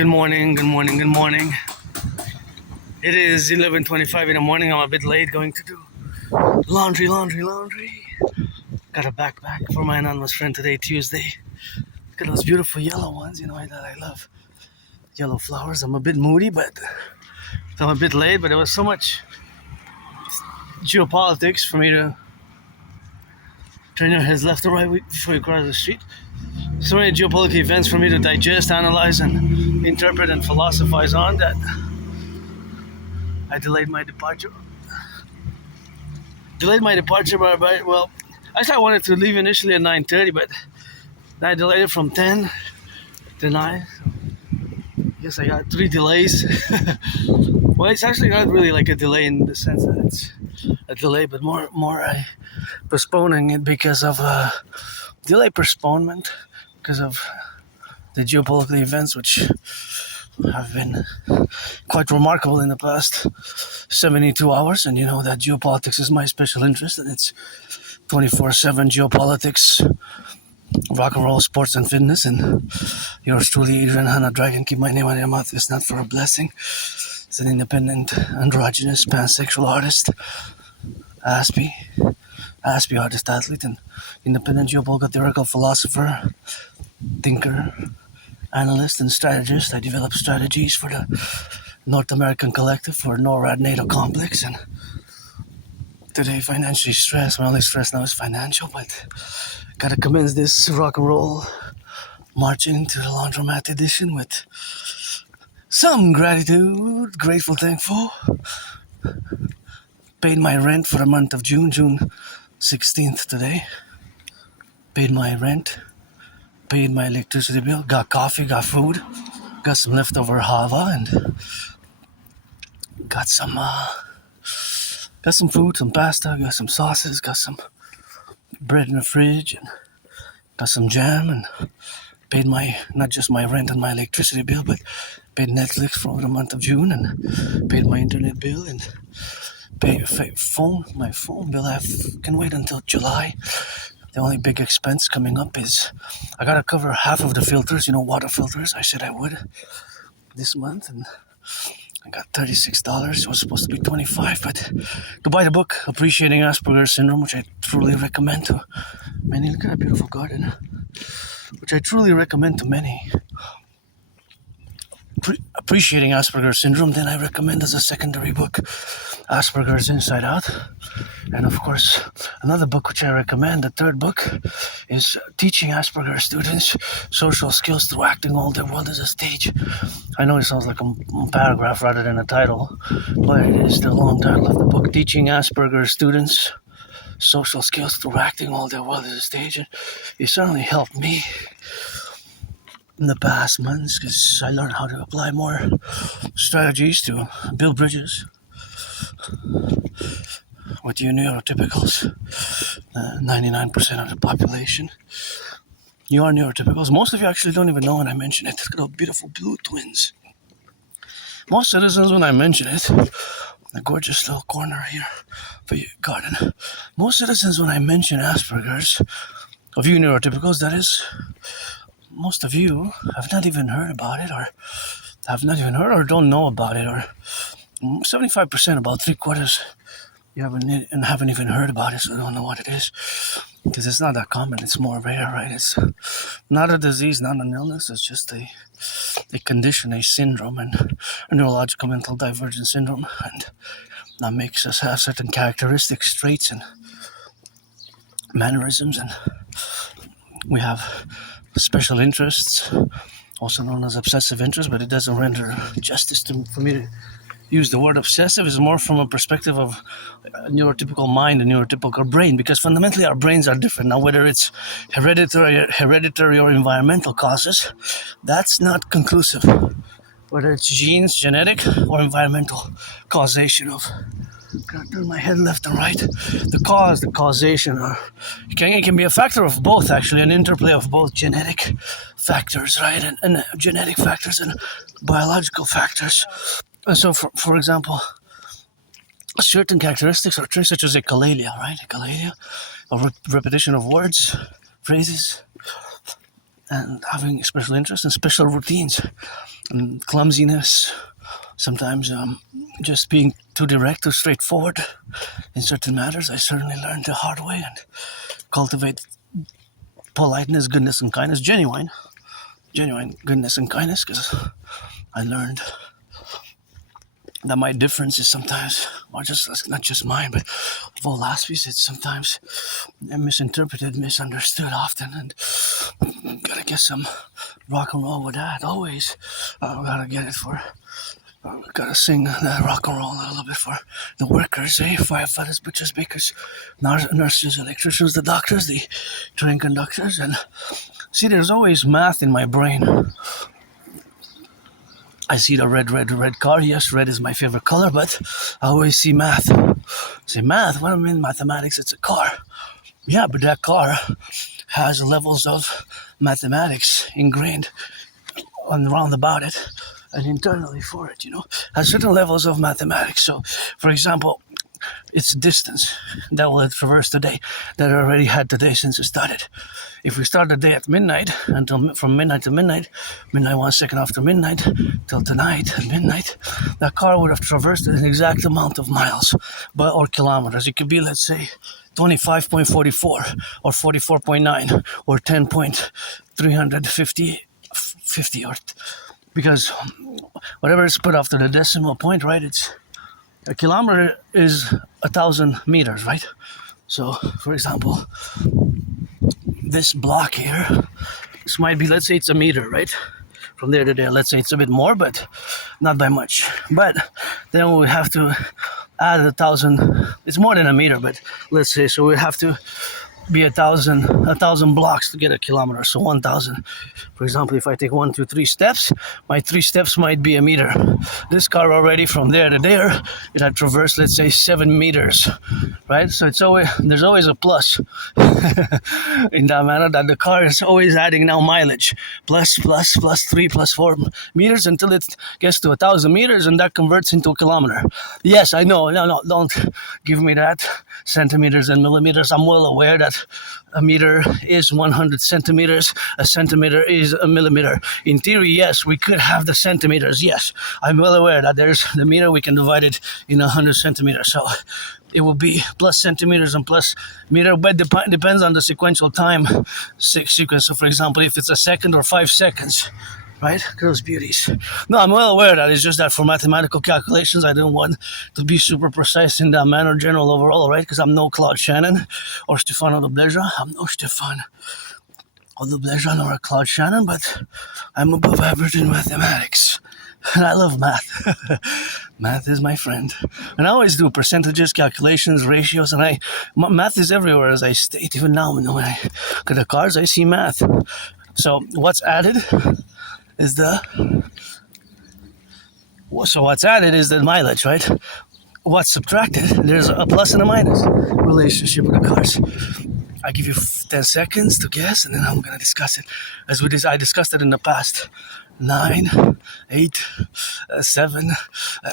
Good morning, good morning, good morning. It is 11:25 in the morning. I'm a bit late going to do laundry. Got a backpack for my anonymous friend today, Tuesday. Look at those beautiful yellow ones, that I love. Yellow flowers. I'm a bit moody, but I'm a bit late, but there was so much geopolitics for me to turn your heads left or right before you cross the street. So many geopolitical events for me to digest, analyze, and interpret and philosophize on that I delayed my departure. By well, actually I wanted to leave initially at 9:30, but I delayed it from 10 to 9. I guess I got 3 delays. Well, it's actually not really like a delay in the sense that it's a delay, but more I postponing it because of delay postponement because of the geopolitical events which have been quite remarkable in the past 72 hours. And you know that geopolitics is my special interest, and it's 24/7 geopolitics, rock and roll, sports and fitness. And yours truly, Adrian Hanna Dragon, keep my name out of your mouth. It's not for a blessing. It's an independent, androgynous, pansexual artist, Aspie artist, athlete, and independent geopolitical theoretical philosopher, thinker, analyst, and strategist. I develop strategies for the North American Collectif for NORAD NATO complex, and today financially stressed. My only stress now is financial, but gotta commence this rock and roll marching to the laundromat edition with some gratitude, grateful, thankful. Paid my rent for the month of June 16th today. Paid my rent, paid my electricity bill, got coffee, got food, got some leftover hava, and got some food, some pasta, got some sauces, got some bread in the fridge, and got some jam, and paid not just my rent and my electricity bill, but paid Netflix for the month of June, and paid my internet bill, and paid my phone bill. I can wait until July. The only big expense coming up is I gotta cover half of the filters, water filters. I said I would this month, and I got $36. It was supposed to be $25, but to buy the book, Appreciating Asperger's Syndrome, which I truly recommend to many. Look at that beautiful garden, which I truly recommend to many. Appreciating Asperger's Syndrome, then I recommend as a secondary book, Asperger's Inside Out. And of course, another book which I recommend, the third book, is Teaching Asperger's Students Social Skills Through Acting All Their World as a Stage. I know it sounds like a paragraph rather than a title, but it is the long title of the book, Teaching Asperger's Students Social Skills Through Acting All Their World as a Stage. And it certainly helped me in the past months because I learned how to apply more strategies to build bridges with you neurotypicals. 99% of the population. You are neurotypicals. Most of you actually don't even know when I mention it. Look at those beautiful blue twins. Most citizens, when I mention it, the gorgeous little corner here for your garden. Most citizens, when I mention Asperger's, of you neurotypicals, that is, most of you have not even heard about it, or don't know about it, or 75%, about 3/4, you haven't even heard about it, so don't know what it is, because it's not that common. It's more rare, right? It's not a disease, not an illness. It's just a condition, a syndrome, and a neurological mental divergent syndrome, and that makes us have certain characteristics, traits, and mannerisms, and we have special interests, also known as obsessive interests, but it doesn't render justice for me to use the word obsessive. Is more from a perspective of a neurotypical mind, a neurotypical brain, because fundamentally our brains are different. Now, whether it's hereditary or environmental causes, that's not conclusive. Whether it's genes, genetic, or environmental causation of, gotta turn my head left and right. The causation, it can be a factor of both, actually, an interplay of both genetic factors, right, and genetic factors and biological factors. And so, for example, certain characteristics or traits such as echolalia, right? Echolalia, a repetition of words, phrases, and having special interests and special routines. and clumsiness. Sometimes just being too direct or straightforward in certain matters. I certainly learned the hard way and cultivate politeness, goodness, and kindness. Genuine goodness and kindness, because I learned that my differences sometimes are just not just mine, but of all Aspies, it's sometimes misinterpreted, misunderstood often, and gotta get some rock and roll with that. Always, gotta get it for. Gotta sing the rock and roll a little bit for the workers, firefighters, butchers, bakers, nurses, electricians, the doctors, the train conductors, and see, there's always math in my brain. I see the red car. Yes, red is my favorite color, but I always see math. I say, math? What do I mean mathematics? It's a car. Yeah, but that car has levels of mathematics ingrained around about it and internally for it, has certain levels of mathematics. So, for example, it's distance that will traverse the day that I already had today since it started. If we start the day at midnight, from midnight to midnight 1 second after midnight, till tonight at midnight, that car would have traversed an exact amount of miles or kilometers. It could be, let's say, 25.44 or 44.9 or 10.350 or because whatever is put after the decimal point, right? It's a kilometer is 1,000 meters, right? So, for example, this block here, this might be, let's say it's a meter, right? From there to there, let's say it's a bit more, but not by much. But then we have to add 1,000. It's more than a meter, but let's say so we have to be 1,000 blocks to get a kilometer. So 1,000. For example, if I take 1, 2, 3 steps, my 3 steps might be a meter. This car already from there to there, it had traversed, let's say, 7 meters, right? So there's always a plus in that manner, that the car is always adding now mileage, plus 3, plus 4 meters until it gets to 1,000 meters, and that converts into a kilometer. Yes, I know. No, don't give me that centimeters and millimeters. I'm well aware that a meter is 100 centimeters. A centimeter is a millimeter. In theory, yes, we could have the centimeters. Yes, I'm well aware that there's the meter. We can divide it in 100 centimeters. So it will be plus centimeters and plus meter, but depends on the sequential time sequence. So, for example, if it's a second or 5 seconds, right? Girls' beauties. No, I'm well aware that it's just that for mathematical calculations, I don't want to be super precise in that manner, general overall, right? Because I'm no Claude Shannon or Stefano Dobleja. I'm no Stefan or Dobleja nor a Claude Shannon, but I'm above average in mathematics. And I love math. Math is my friend. And I always do percentages, calculations, ratios, and math is everywhere, as I state. Even now, when I look at the cars, I see math. So what's added is the mileage, right? What's subtracted, there's a plus and a minus relationship with the cars. I give you 10 seconds to guess, and then I'm going to discuss it. I discussed it in the past. 9, 8, 7,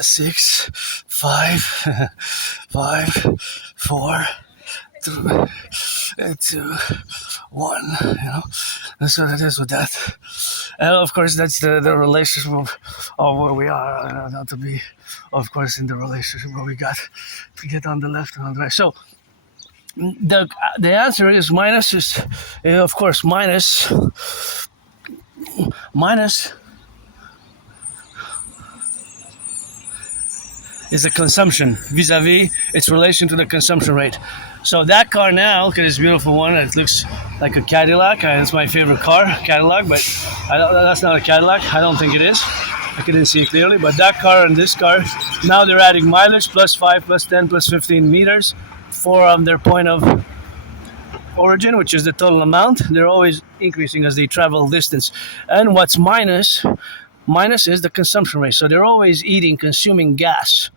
6, 5, 4, 3, 2, 1, That's what it is with that. And of course, that's the relationship of where we are, not to be, of course, in the relationship where we got to get on the left and on the right. So the answer is minus is, of course, minus is the consumption vis-a-vis its relation to the consumption rate. So that car now, because it's a beautiful one, it looks like a Cadillac. It's my favorite car, Cadillac, but that's not a Cadillac. I don't think it is. I couldn't see it clearly. But that car and this car, now they're adding mileage, plus 5, plus 10, plus 15 meters for their point of origin, which is the total amount. They're always increasing as they travel distance. And what's minus is the consumption rate. So they're always consuming gas.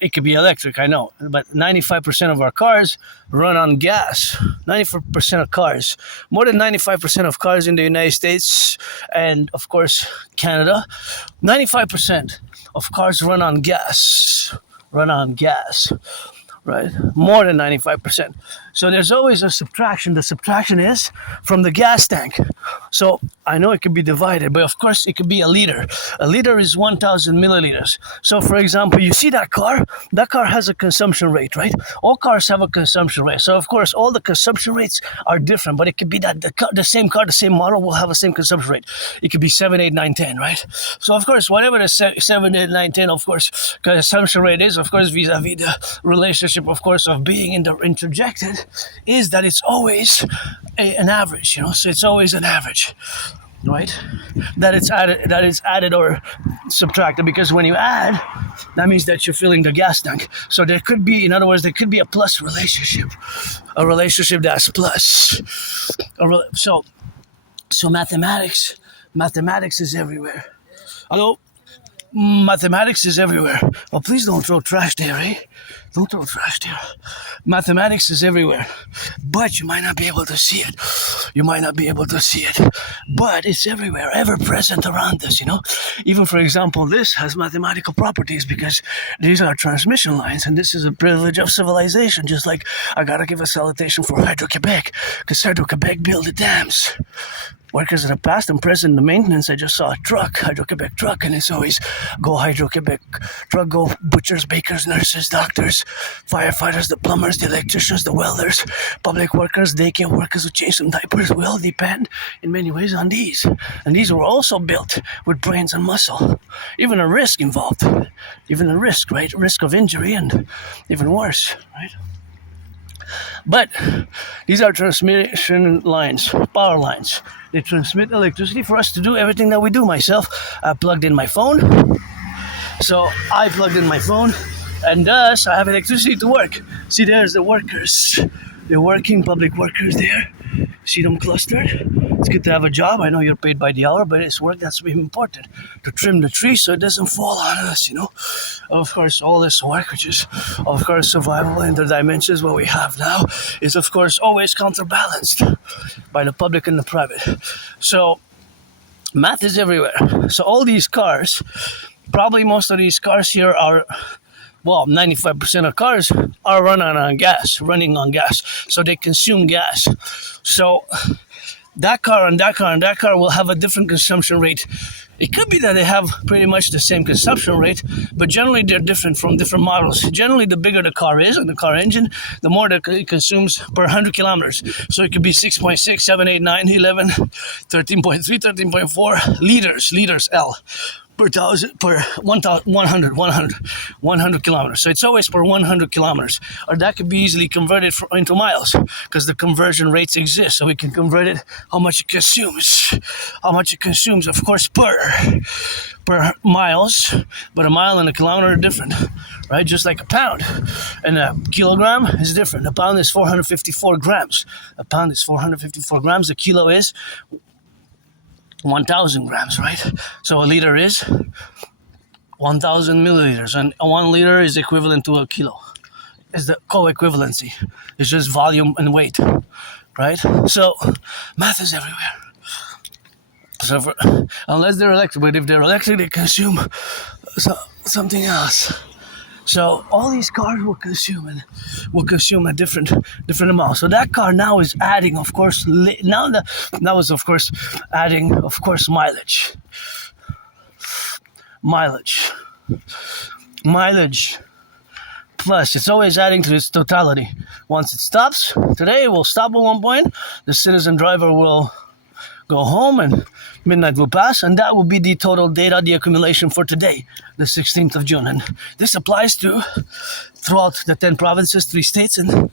It could be electric, I know, but 95% of our cars run on gas. 94% of cars, more than 95% of cars in the United States and, of course, Canada, 95% of cars run on gas, right? More than 95%. So there's always a subtraction. The subtraction is from the gas tank. So I know it could be divided, but of course it could be a liter. A liter is 1,000 milliliters. So for example, you see that car? That car has a consumption rate, right? All cars have a consumption rate. So of course, all the consumption rates are different, but it could be that the same car, the same model will have the same consumption rate. It could be 7, 8, 9, 10, right? So of course, whatever the 7, 8, 9, 10, of course, consumption rate is, of course, vis-a-vis the relationship, of course, of being interjected, is that it's always an average, so it's always an average, right? That it's added or subtracted, because when you add, that means that you're filling the gas tank. So there could be, in other words, there could be a plus relationship, a relationship that's plus. So mathematics is everywhere. Hello? Mathematics is everywhere. Well, please don't throw trash there, eh? Don't throw trash there. Mathematics is everywhere. But you might not be able to see it. But it's everywhere, ever present around us, Even, for example, this has mathematical properties because these are transmission lines, and this is a privilege of civilization. Just like I gotta give a salutation for Hydro-Quebec, because Hydro-Quebec built the dams. Workers of the past and present, the maintenance, I just saw a truck, Hydro-Quebec truck, and it's always go Hydro-Quebec truck, go butchers, bakers, nurses, doctors, firefighters, the plumbers, the electricians, the welders, public workers, daycare workers who change some diapers. We all depend in many ways on these. And these were also built with brains and muscle. Even a risk involved. Even a risk, right? Risk of injury and even worse, right? But these are transmission lines, power lines. They transmit electricity for us to do everything that we do. Myself, I plugged in my phone. So I plugged in my phone, and thus I have electricity to work. See, there's the workers. They're working, public workers there. See them clustered? It's good to have a job. I know you're paid by the hour, but it's work that's really important. To trim the tree so it doesn't fall on us, Of course, all this work, which is, of course, survival in the dimensions what we have now, is, of course, always counterbalanced by the public and the private. So, math is everywhere. So all these cars, probably most of these cars here are, 95% of cars are running on gas. So they consume gas. So that car and that car and that car will have a different consumption rate. It could be that they have pretty much the same consumption rate, but generally they're different from different models. Generally, the bigger the car is and the car engine, the more that it consumes per 100 kilometers. So it could be 6.6, 7, 8, 9, 11, 13.3, 13.4 liters, L. Per 100 kilometers. So it's always per 100 kilometers. Or that could be easily converted into miles, because the conversion rates exist. So we can convert it how much it consumes. Of course, per miles. But a mile and a kilometer are different, right? Just like a pound. And a kilogram is different. A pound is 454 grams. A kilo is 1,000 grams, right? So a liter is 1,000 milliliters, and 1 liter is equivalent to a kilo. It's the co-equivalency. It's just volume and weight, right? So math is everywhere. So unless they're electric, but if they're electric, they consume something else. So all these cars will consume a different amount. So that car now is adding, of course, now is of course adding, of course, mileage. Plus, it's always adding to its totality. Once it stops, today it will stop at one point. The citizen driver will go home and midnight will pass, and that will be the total data, the accumulation for today, the 16th of June. And this applies to throughout the 10 provinces, 3 states, and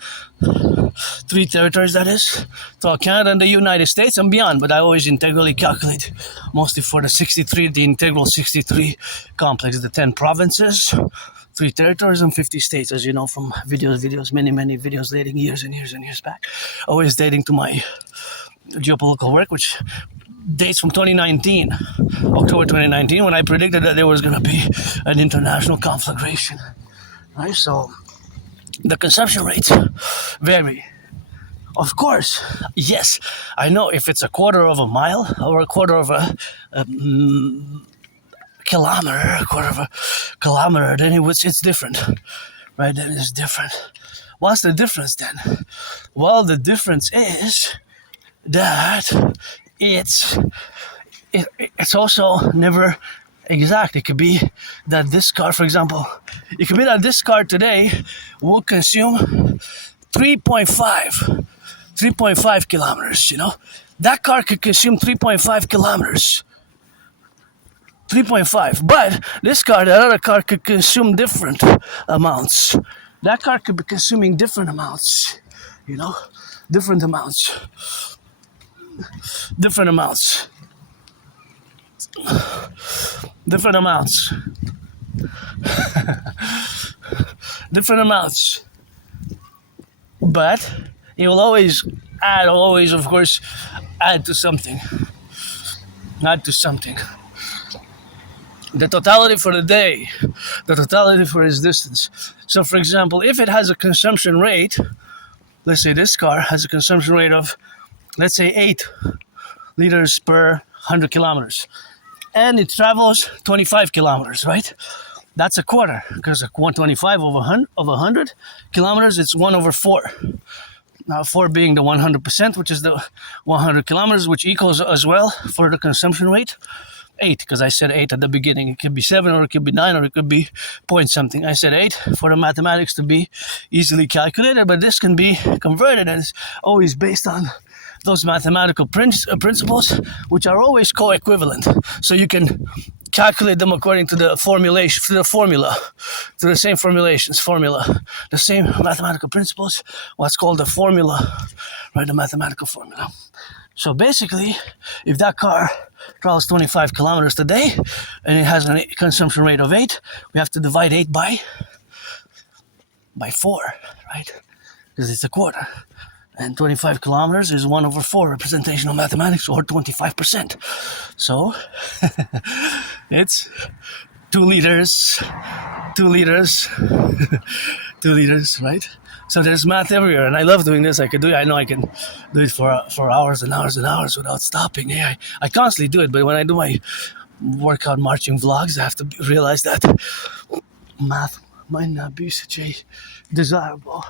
3 territories, that is, throughout Canada and the United States and beyond. But I always integrally calculate mostly for the integral 63 complex, the 10 provinces, 3 territories, and 50 states, as you know from many videos dating years and years back. Always dating to my geopolitical work, which dates from October 2019, when I predicted that there was going to be an international conflagration. Right? So the consumption rates vary. Of course, yes, I know if it's a quarter of a mile or a quarter of a kilometer, then it's different. Right? Then it's different. What's the difference then? Well, the difference is that it's also never exact. It could be that this car, for example, it could be that this car today will consume 3.5 kilometers, That car could consume 3.5 kilometers. 3.5. But this car, that other car could consume different amounts. That car could be consuming different amounts, different amounts. Different amounts. Different amounts. Different amounts. But it will always of course, add to something. Add to something. The totality for the day, the totality for its distance. So, for example, if it has a consumption rate, let's say this car has a consumption rate of, let's say, 8 liters per 100 kilometers, and it travels 25 kilometers, right? That's a quarter, because 125 of 100 kilometers, it's 1 over 4. Now, 4 being the 100%, which is the 100 kilometers, which equals as well for the consumption rate. 8, because I said 8 at the beginning. It could be 7, or it could be 9, or it could be point something. I said 8 for the mathematics to be easily calculated, but this can be converted, and it's always based on those mathematical principles, which are always co-equivalent. So you can calculate them according to the formula, to the same formula, the same mathematical principles, what's called the formula, right? The mathematical formula. So basically, if that car travels 25 kilometers today and it has a consumption rate of 8, we have to divide 8 by 4, right? Because it's a quarter. And 25 kilometers is 1 over 4 representational mathematics, or 25%. So it's 2 liters, 2 liters, 2 liters, right? So there's math everywhere, and I love doing this. I know I can do it for hours and hours and hours without stopping. Yeah, I constantly do it, but when I do my workout marching vlogs, I have to realize that math might not be such a desirable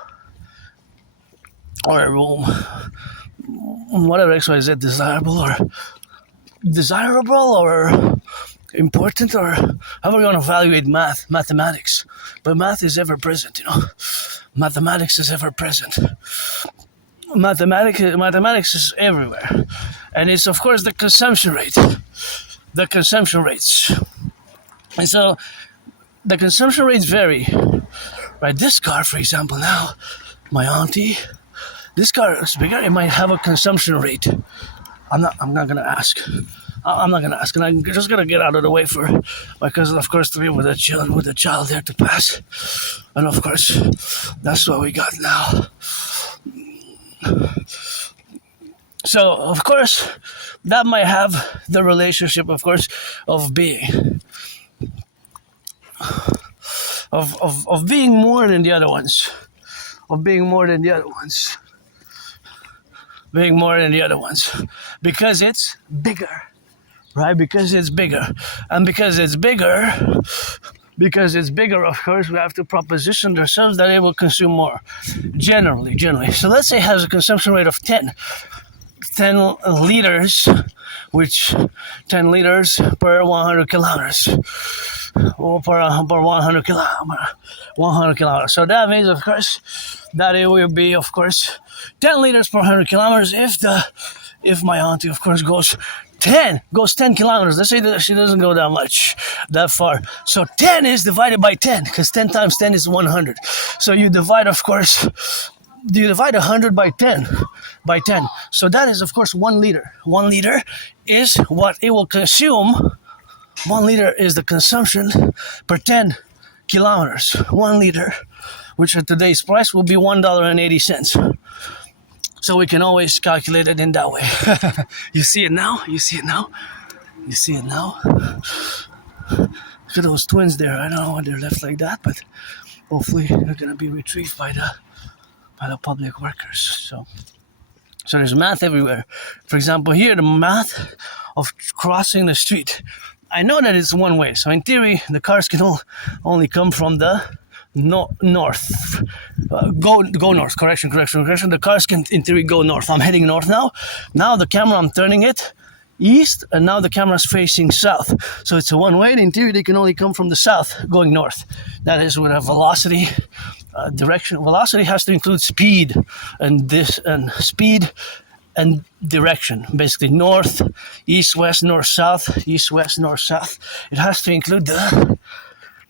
or whatever XYZ desirable or important, or however you want to evaluate mathematics. But math is ever present, Mathematics is ever present. Mathematics is everywhere. And it's, of course, the consumption rate. The consumption rates. And so the consumption rates vary. Right? This car, for example, now, my auntie, this car is bigger. It might have a consumption rate. I'm not gonna ask. I'm not gonna ask, and I'm just gonna get out of the way for my cousin, of course, to be with a child there to pass. And of course, that's what we got now. So, of course, that might have the relationship, of course, of being of being more than the other ones. Because it's bigger. Right? Because it's bigger. And because it's bigger, of course, we have to proposition ourselves that it will consume more. Generally. So let's say it has a consumption rate of 10 liters, which 10 liters per 100 kilometers. Or per 100 kilometers. So that means, of course, that it will be, of course, 10 liters per 100 kilometers if my auntie, of course, goes 10 kilometers. Let's say that she doesn't go that far. So 10 is divided by 10, because 10 times 10 is 100. So you divide, of course, 100 by 10. So that is, of course, 1 liter. 1 liter is what it will consume. 1 liter is the consumption per 10 kilometers. 1 liter, which at today's price will be $1.80. So we can always calculate it in that way. You see it now? Look at those twins there. I don't know why they're left like that, but hopefully they're going to be retrieved by the public workers. So there's math everywhere. For example, here, the math of crossing the street. I know that it's one way. So in theory, the cars can only come from the no, north. Go north. Correction. The cars can, in theory, go north. I'm heading north now. Now the camera, I'm turning it east, and now the camera's facing south. So it's a one-way, and in theory, they can only come from the south, going north. That is with a velocity direction. Velocity has to include speed, and speed and direction. Basically, north, east, west, north, south, east, west, north, south. It has to include the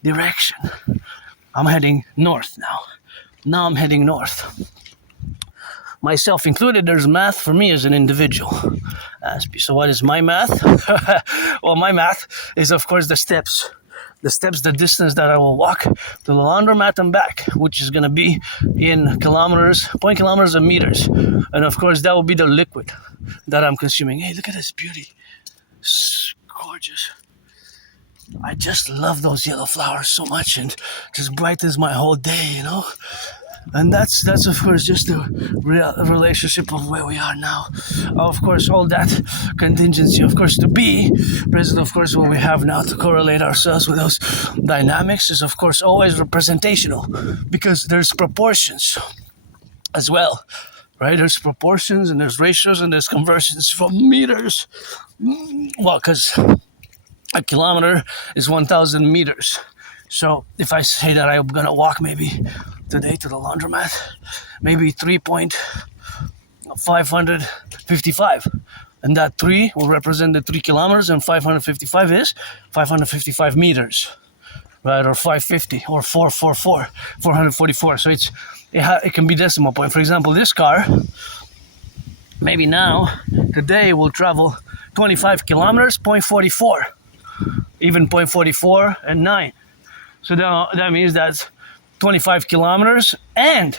direction. I'm heading north now. Now I'm heading north. Myself included, there's math for me as an individual. Aspie. So what is my math? Well, my math is, of course, the steps. The distance that I will walk to the laundromat and back, which is going to be in kilometers, 0.kilometers and meters. And of course, that will be the liquid that I'm consuming. Hey, look at this beauty. It's gorgeous. I just love those yellow flowers so much, and just brightens my whole day, you know. And that's of course just the relationship of where we are now. Of course, all that contingency, of course, to be present, of course, what we have now to correlate ourselves with those dynamics is, of course, always representational, because there's proportions as well, right? There's proportions and there's ratios and there's conversions from meters. Well, because a kilometer is 1,000 meters. So if I say that I'm gonna walk maybe today to the laundromat, maybe 3.555, and that 3 will represent the 3 kilometers, and 555 is 555 meters, right? Or 550 or 444, 444. So it can be decimal point. For example, this car, maybe now today will travel 25 kilometers, 0.44, even 0.44 and 9. So that means that's 25 kilometers and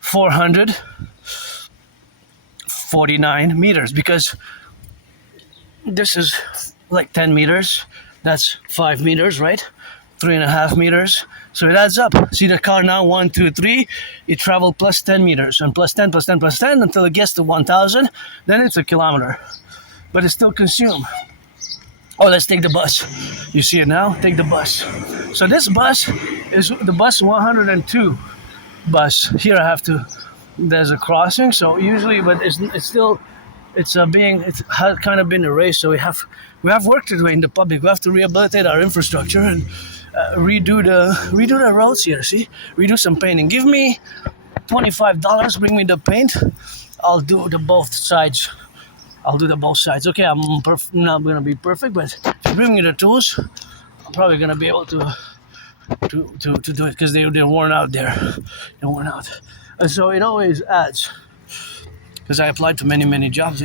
449 meters, because this is like 10 meters. That's 5 meters, right? 3.5 meters. So it adds up. See the car now, 1, 2, 3. It traveled plus 10 meters and plus 10, plus 10, plus 10 until it gets to 1,000. Then it's a kilometer. But it's still consumed. Oh, let's take the bus. You see it now? Take the bus. So this bus is the bus 102 bus. Here I have to, there's a crossing. So usually, but it's kind of been erased. So we have work to do in the public. We have to rehabilitate our infrastructure and redo the roads here. See, redo some painting. Give me $25. Bring me the paint. I'll do the both sides. Okay, I'm not going to be perfect, but if you bring me the tools, I'm probably going to be able to do it, because they're worn out there. They're worn out. And so it always adds, because I applied to many jobs.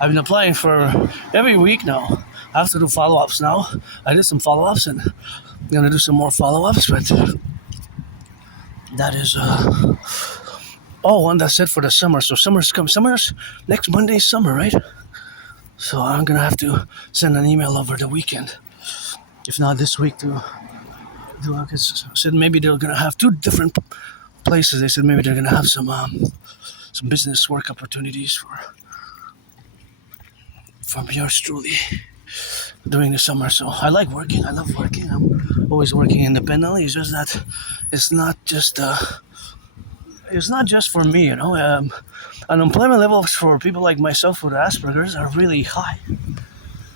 I've been applying for every week now. I have to do follow-ups now. I did some follow-ups, and I'm going to do some more follow-ups, but that is... one that's set for the summer. So summer's next Monday is summer, right? So I'm gonna have to send an email over the weekend, if not this week, to said maybe they're gonna have 2 different places. They said maybe they're gonna have some business work opportunities from yours truly during the summer. So I like working. I love working. I'm always working independently. It's just that it's not just for me, you know. Unemployment levels for people like myself with Asperger's are really high.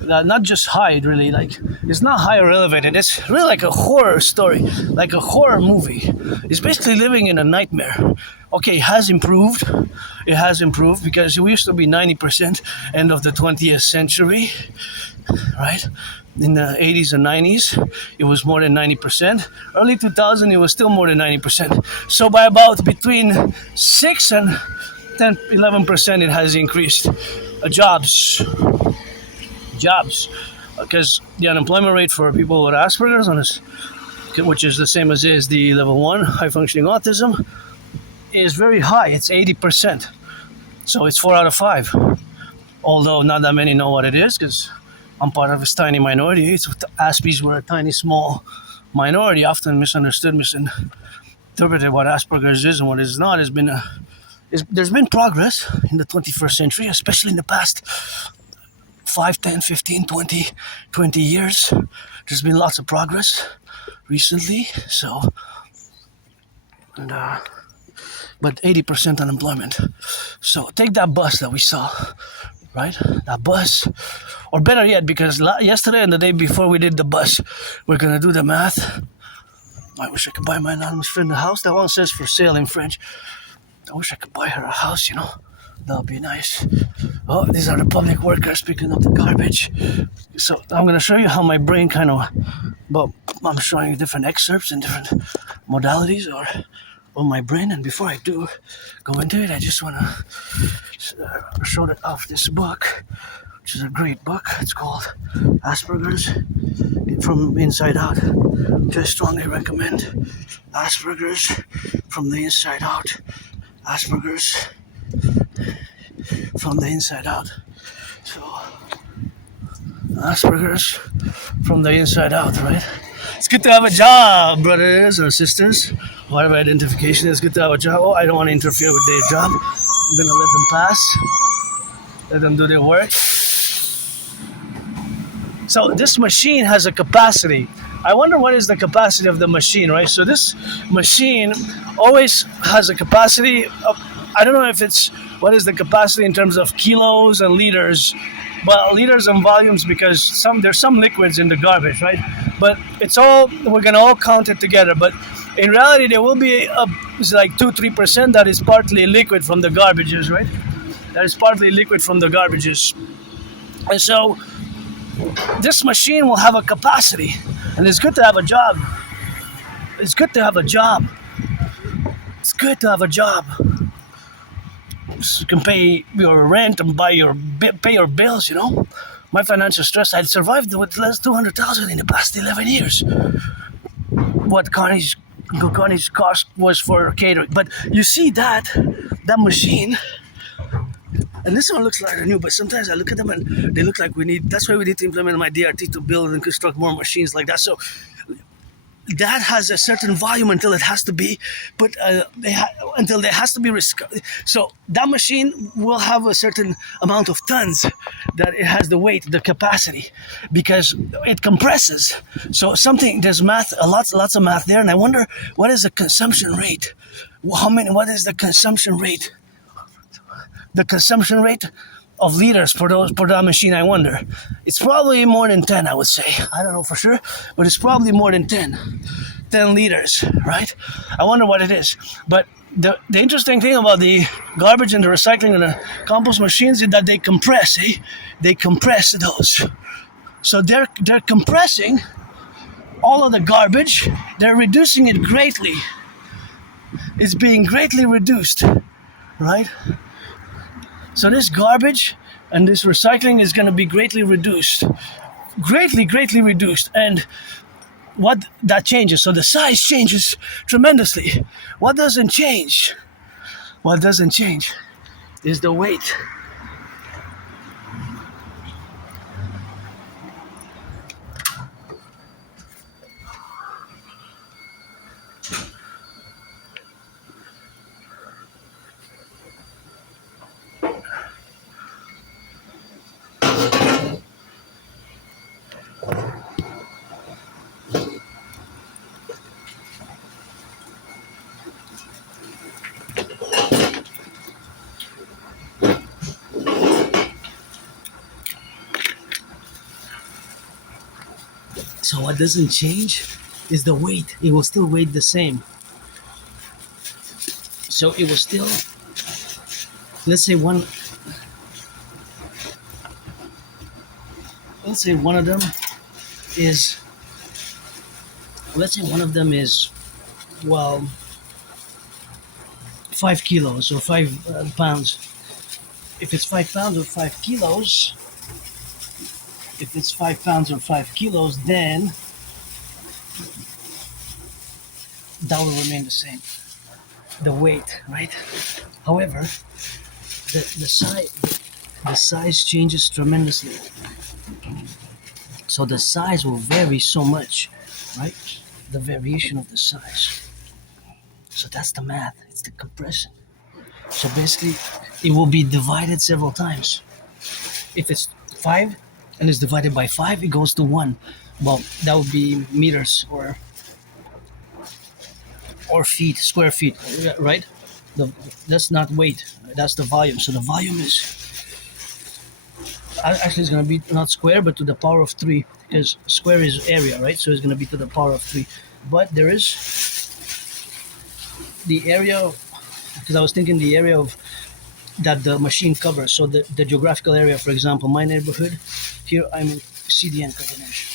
Not just high, really, like, it's not high or elevated. It's really like a horror story, like a horror movie. It's basically living in a nightmare. Okay, it has improved. Because we used to be 90% end of the 20th century, right? In the 80s and 90s, it was more than 90%. Early 2000, it was still more than 90%. So by about between 6 and 10, 11%, it has increased. Jobs. Because the unemployment rate for people with Asperger's, which is the same as is the level 1, high functioning autism, is very high. It's 80%. So it's 4 out of 5. Although not that many know what it is, because I'm part of this tiny minority. Aspies were a tiny, small minority, often misunderstood, misinterpreted what Asperger's is and what it is not. There's been progress in the 21st century, especially in the past 5, 10, 15, 20 years. There's been lots of progress recently. So and but 80% unemployment. So take that bus that we saw, right? That bus, or better yet, because yesterday and the day before we did the bus, we're gonna do the math. I wish I could buy my anonymous friend a house. That one says for sale in French. I wish I could buy her a house, you know. That would be nice. Oh, these are the public workers picking up the garbage. So I'm going to show you how my brain kind of, well, I'm showing you different excerpts and different modalities or on my brain. And before I do go into it, I just want to show it off this book, which is a great book. It's called Asperger's from Inside Out, which I strongly recommend. Asperger's from the Inside Out. Asperger's from the Inside Out. So, Asperger's from the inside out, right? It's good to have a job, brothers or sisters. Whatever identification, it's good to have a job. Oh, I don't want to interfere with their job. I'm going to let them pass. Let them do their work. So this machine has a capacity. I wonder what is the capacity of the machine, right? So this machine always has a capacity of, I don't know if it's, what is the capacity in terms of kilos and liters, but liters and volumes, because there's some liquids in the garbage, right? But it's all, we're gonna all count it together. But in reality, there will be it's like 2-3% that is partly liquid from the garbages, right? That is partly liquid from the garbages. And so this machine will have a capacity, and it's good to have a job. It's good to have a job. It's good to have a job. So you can pay your rent and pay your bills, you know. My financial stress, I'd survived with less $200,000 in the past 11 years. What Connie's cost was for catering. But you see that machine, and this one looks like new, but sometimes I look at them and they look like that's why we need to implement my DRT to build and construct more machines like that. So that has a certain volume until it has to be, but until there has to be risk. So that machine will have a certain amount of tons that it has the weight, the capacity, because it compresses. So there's math, lots of math there, and I wonder what is the consumption rate? What is the consumption rate? The consumption rate of liters for that machine, I wonder. It's probably more than 10, I would say. I don't know for sure, but it's probably more than 10 liters, right? I wonder what it is. But the interesting thing about the garbage and the recycling and the compost machines is that they compress, They compress those. So they're compressing all of the garbage. They're reducing it greatly. It's being greatly reduced, right? So this garbage and this recycling is going to be greatly reduced. Greatly reduced. And what that changes, so the size changes tremendously. What doesn't change? What doesn't change is the weight. So what doesn't change is the weight. It will still weigh the same. So it will still, let's say one of them is, well, 5 kilos or 5 pounds. If it's 5 pounds or 5 kilos, then that will remain the same. The weight, right? However, the size changes tremendously. So the size will vary so much, right? The variation of the size. So that's the math. It's the compression. So basically, it will be divided several times. If it's 5 and it's divided by 5, it goes to 1. Well, that would be meters, or or feet, square feet, right? That's not weight, that's the volume. So the volume is actually it's going to be not square but to the power of 3, because square is area, right? So it's going to be to the power of 3. But there is the area, because I was thinking the area of that the machine covers. So the geographical area, for example, my neighborhood, here I'm in CDN coordination.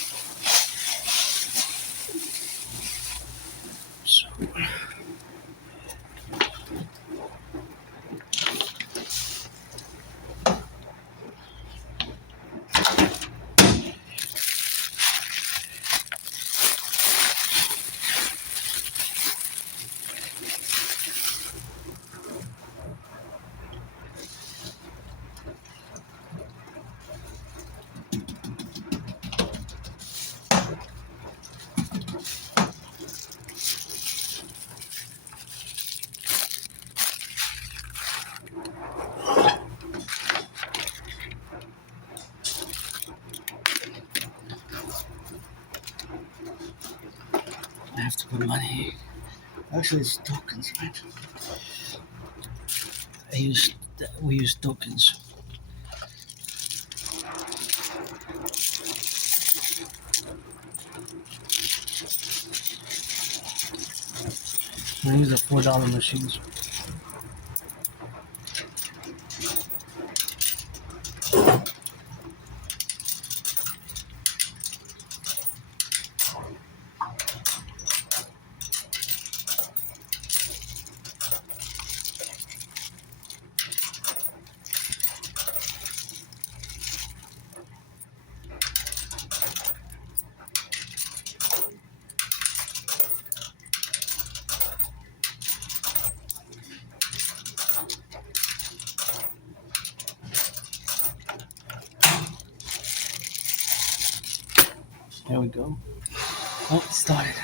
So I have to put money. Actually, it's tokens, right? We use tokens. I use the $4 machines. There we go. Oh, it started.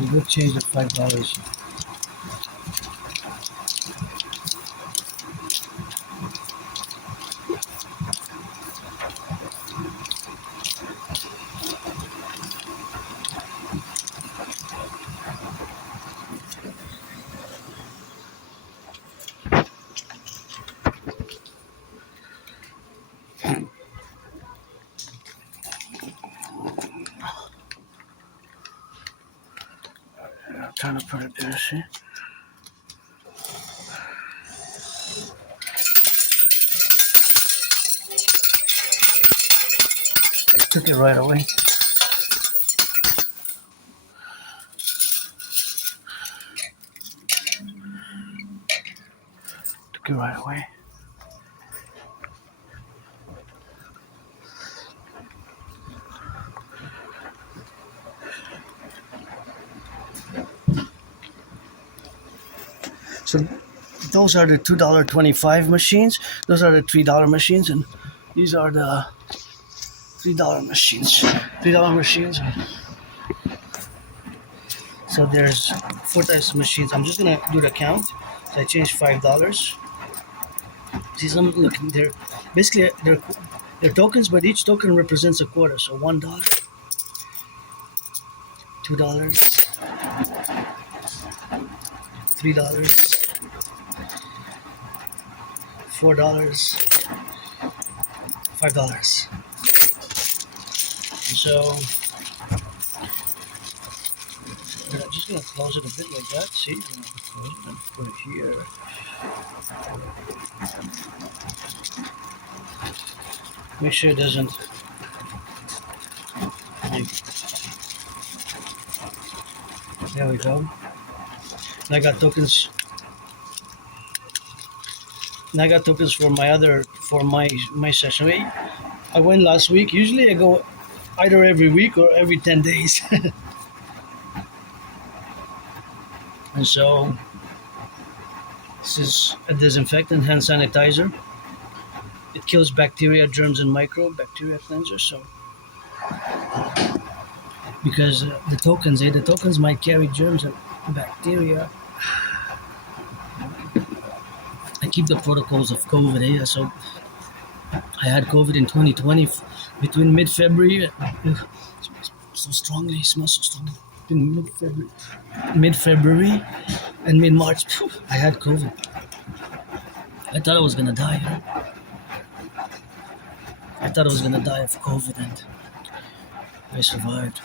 We would change the $5. I'm trying to put it there, see? I took it right away. Took it right away. So those are the $2.25 machines. Those are the $3 machines, and these are the $3 machines. $3 machines. So there's 4 types of machines. I'm just gonna do the count. So I changed $5. See, some look, they're basically they're tokens, but each token represents a quarter. So $1, $2, $3, $4, $5. So I'm just gonna close it a bit like that. See, I'm gonna close it and put it here. Make sure it doesn't. There we go. And I got tokens. And I got tokens for my session. I went last week. Usually I go either every week or every 10 days. And so this is a disinfectant hand sanitizer. It kills bacteria, germs, and bacteria cleanser. So because the tokens might carry germs and bacteria. I keep the protocols of COVID. So I had COVID in 2020 between mid-February. So strongly, it smells so strongly. In mid-February and mid-March, I had COVID. I thought I was gonna die. I thought I was gonna die of COVID, and I survived.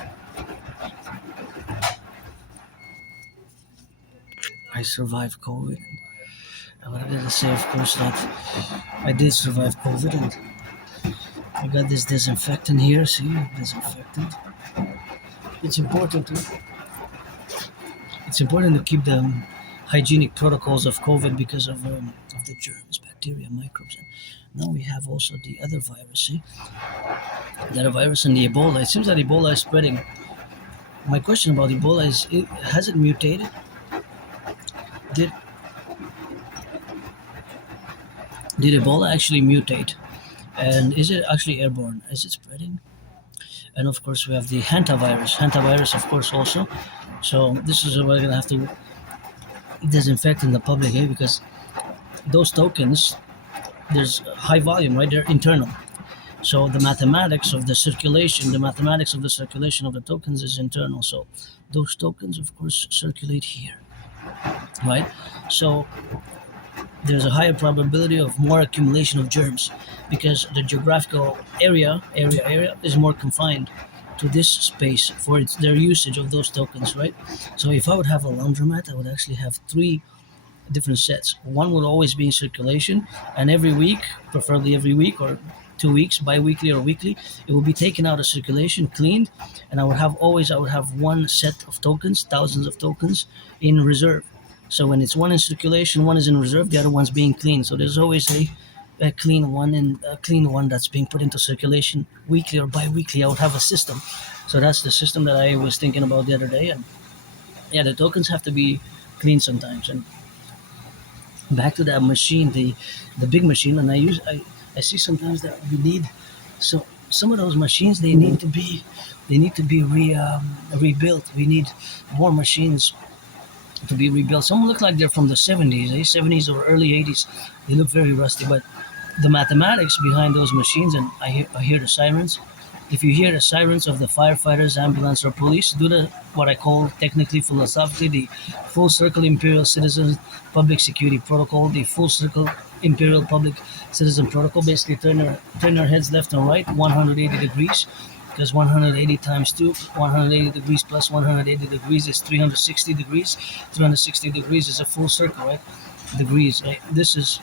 I survived COVID. And I'm gonna say, of course, that I did survive COVID, and I got this disinfectant here. See, disinfectant. It's important to keep the hygienic protocols of COVID because of the germs, bacteria, microbes. And now we have also the other virus. See, the other virus and the Ebola. It seems that Ebola is spreading. My question about Ebola is: has it mutated? Did Ebola actually mutate? And is it actually airborne? Is it spreading? And of course, we have the hantavirus, of course, also. So this is what we're gonna have to disinfect in the public, because those tokens, there's high volume, right? They're internal. So the mathematics of the circulation of the tokens is internal. So those tokens, of course, circulate here, right? So there's a higher probability of more accumulation of germs because the geographical area is more confined to this space for their usage of those tokens, right? So if I would have a laundromat, I would actually have 3 different sets. One would always be in circulation, and every week, preferably every week or 2 weeks, bi-weekly or weekly, it will be taken out of circulation, cleaned, and I would have one set of tokens, thousands of tokens, in reserve. So when it's one in circulation, one is in reserve, the other one's being cleaned. So there's always a clean one that's being put into circulation weekly or bi-weekly. I would have a system. So that's the system that I was thinking about the other day. And yeah, the tokens have to be cleaned sometimes. And back to that machine, the big machine, and I see sometimes that we need, so some of those machines, they need to be rebuilt. We need more machines to be rebuilt. Some look like they're from the 70s or early 80s. They look very rusty, but the mathematics behind those machines, and I hear the sirens. If you hear the sirens of the firefighters, ambulance, or police, do what I call technically, philosophically, the full circle imperial citizen public security protocol, the full circle imperial public citizen protocol. Basically, turn your heads left and right 180 degrees. Because 180 times 2, 180 degrees plus 180 degrees is 360 degrees. 360 degrees is a full circle, right? Degrees, right? This is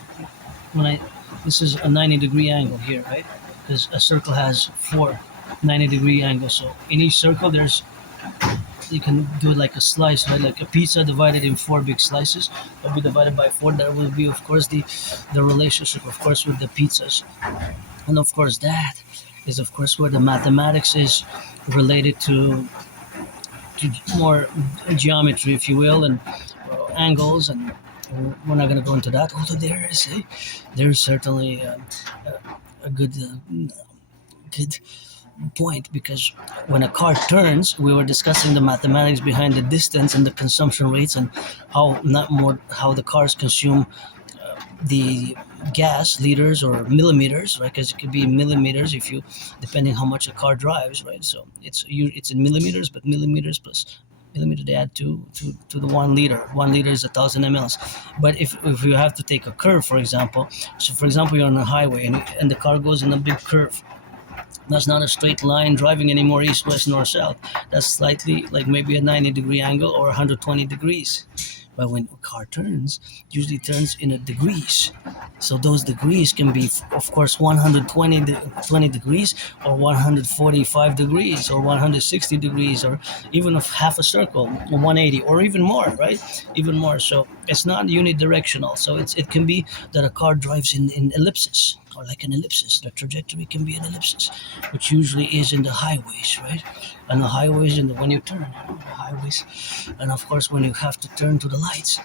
a 90-degree angle here, right? Because a circle has 4 90-degree angles. So in each circle, you can do it like a slice, right? Like a pizza divided in 4 big slices. That will be divided by 4. That will be, of course, the relationship, of course, with the pizzas. And of course, that is, of course, where the mathematics is related to more geometry, if you will, and angles and We're not going to go into that. Although there's certainly a good point, because when a car turns, we were discussing the mathematics behind the distance and the consumption rates, and how the cars consume the gas liters or millimeters, right? Because it could be millimeters if you, depending how much a car drives, right? So it's in millimeters, but millimeters plus millimeter they add to the 1 liter. 1 liter is 1,000 mLs. But if you have to take a curve, for example, so for example you're on a highway and the car goes in a big curve. That's not a straight line driving anymore, east, west, north, south. That's slightly like maybe a 90-degree angle or 120 degrees. But when a car turns, it usually turns in a degrees. So those degrees can be, of course, 120 degrees or 145 degrees or 160 degrees or even half a circle, 180 or even more, right? Even more. So it's not unidirectional. So it can be that a car drives in ellipses, or like an ellipsis. The trajectory can be an ellipsis, which usually is in the highways, right? And the highways, when you turn, the highways, and of course when you have to turn to the lights,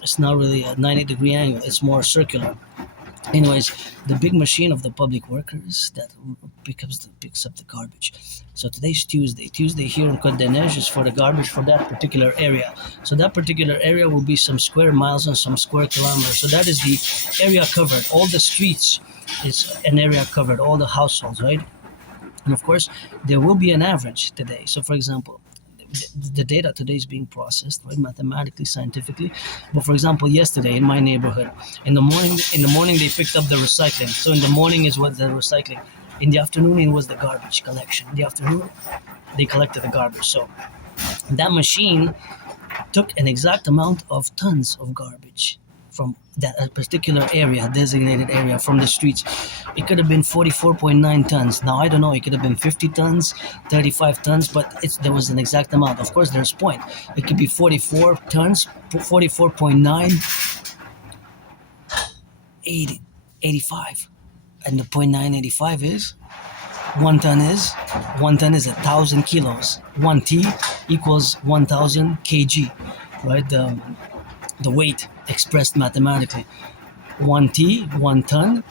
it's not really a 90-degree angle. It's more circular. Anyways, the big machine of the public workers that picks up the garbage. So today's Tuesday. Tuesday here in Côte d'Ivoire is for the garbage for that particular area. So that particular area will be some square miles and some square kilometers. So that is the area covered. All the streets is an area covered. All the households, right? And of course, there will be an average today. So for example, the data today is being processed, right, mathematically, scientifically. But for example, yesterday in my neighborhood, in the morning they picked up the recycling. So in the morning is what the recycling. In the afternoon it was the garbage collection. In the afternoon they collected the garbage. So that machine took an exact amount of tons of garbage from that particular area, designated area, from the streets. It could have been 44.9 tons. Now, I don't know, it could have been 50 tons, 35 tons, but there was an exact amount. Of course, there's point. It could be 44 tons, 44.9, 80, 85. And the 0.985 is 1 ton is 1,000 kilos. 1 T equals 1,000 kg, right? The weight expressed mathematically. 1 T, 1 ton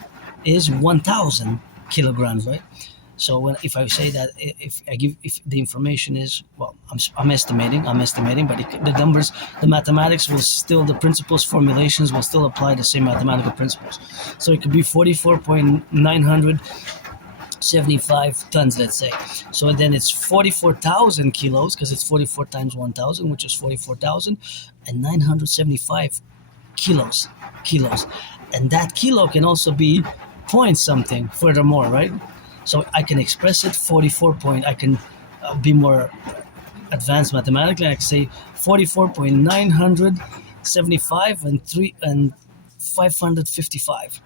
is 1,000 kilograms, right? So if I say that, if the information is, well, I'm estimating, but the numbers, the mathematics will still, the principles, formulations will still apply the same mathematical principles. So it could be 44.975 tons, let's say. So then it's 44,000 kilos, because it's 44 times 1,000, which is 44,975 kilos. And that kilo can also be point something furthermore, right? So I can express it 44 point, I can be more advanced mathematically. I can say 44.975 and 555.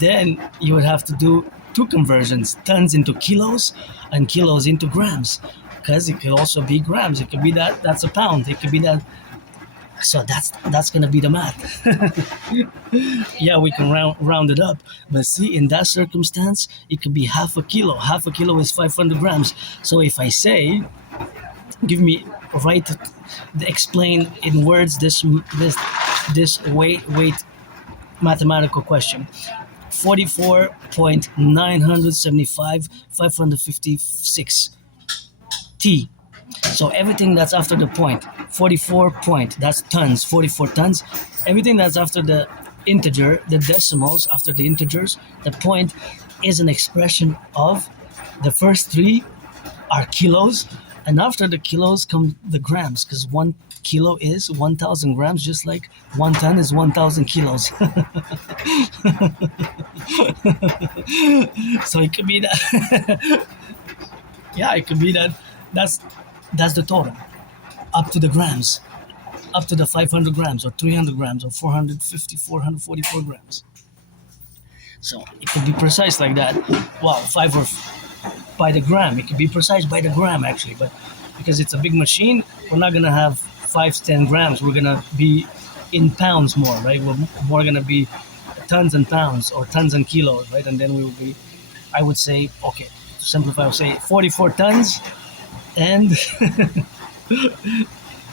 Then you would have to do two conversions, tons into kilos and kilos into grams, because it could also be grams. It could be that's a pound. It could be that. So that's gonna be the math. Yeah, we can round it up, but see, in that circumstance, it could be half a kilo. Half a kilo is 500 grams. So if I say, explain in words this weight mathematical question. 44.975 556 T. So everything that's after the point, 44 point, that's tons, 44 tons. Everything that's after the integer, the decimals after the integers, the point is an expression of the first three are kilos, and after the kilos come the grams, because 1 kilo is 1,000 grams, just like 1 ton is 1,000 kilos. So it could be that. Yeah, it could be that. That's the total, up to the grams, up to the 500 grams or 300 grams or 450, 444 grams. So it could be precise like that. Well, by the gram. It could be precise by the gram, actually, but because it's a big machine, we're not gonna have 5 to 10 grams. We're gonna be in pounds more, right? We're more gonna be tons and pounds or tons and kilos, right? And then we will be, I would say, okay, to simplify, I would say 44 tons and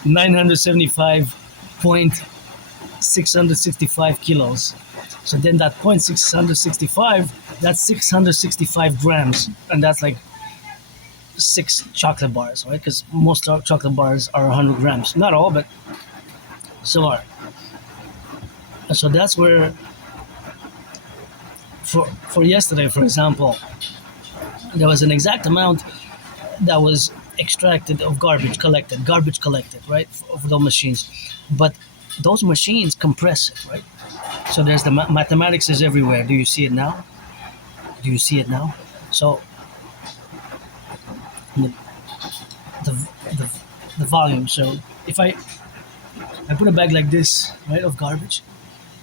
975 0.665 kilos. So then that 0.665, that's 665 grams, and that's like 6 chocolate bars, right? Because most chocolate bars are 100 grams. Not all, but some are. And so that's where, for yesterday, for example, there was an exact amount that was extracted of garbage collected, right, of those machines. But those machines compress it, right? So there's the mathematics is everywhere. Do you see it now? Do you see it now? So the, the, the volume. So if I put a bag like this, right, of garbage,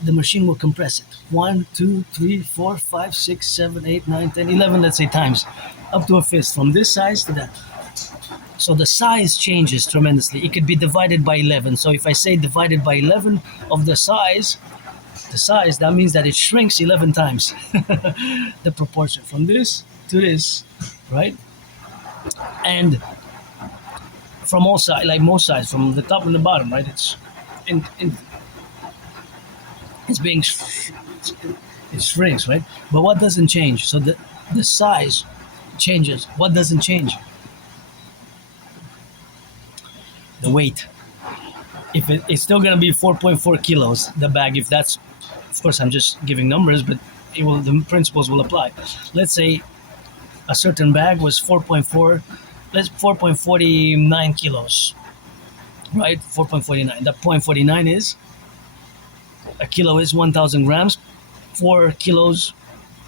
the machine will compress it. 1, 2, 3, 4, 5, 6, 7, 8, 9, 10, 11, let's say times, up to a fist, from this size to that. So the size changes tremendously. It could be divided by 11. So if I say divided by 11 of the size, that means that it shrinks 11 times the proportion from this to this, right? And from all sides, like most sides, from the top and the bottom, right? It's it's being it shrinks, right? But what doesn't change? So the size changes. What doesn't change? The weight. If it's still gonna be 4.4 kilos, the bag. If that's, of course, I'm just giving numbers, but the principles will apply. Let's say a certain bag was 4.49 kilos, right? 4.49. That 0.49 is a kilo is 1,000 grams. 4 kilos,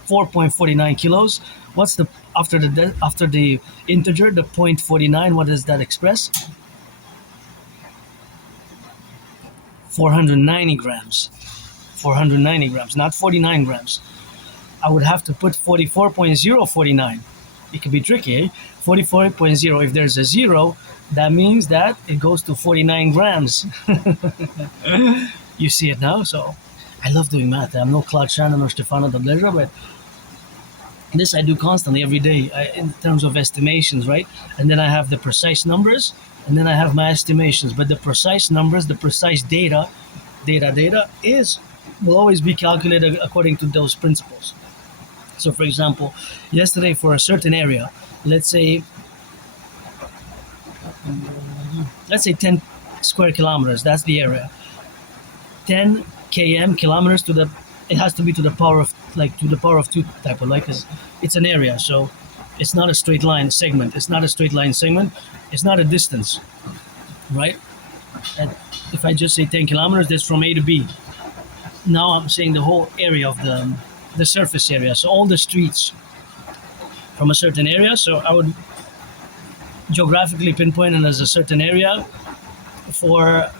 4.49 kilos. What's the after the integer, the 0.49? What does that express? 490 grams. 490 grams, not 49 grams. I would have to put 44.049. It could be tricky, eh? 44.0. If there's a zero, that means that it goes to 49 grams. You see it now? So I love doing math. I'm no Claude Shannon or Stefano Dableja, but this I do constantly every day in terms of estimations, right? And then I have the precise numbers, and then I have my estimations. But the precise numbers, the precise data will always be calculated according to those principles. So, for example, yesterday for a certain area, let's say 10 square kilometers. That's the area. 10 kilometers it has to be to the power of 2 type of, like, 'cause it's an area, so it's not a straight line segment. It's not a straight line segment. It's not a distance, right? And if I just say 10 kilometers, that's from A to B. Now I'm saying the whole area of the surface area, so all the streets from a certain area. So I would geographically pinpoint it as a certain area for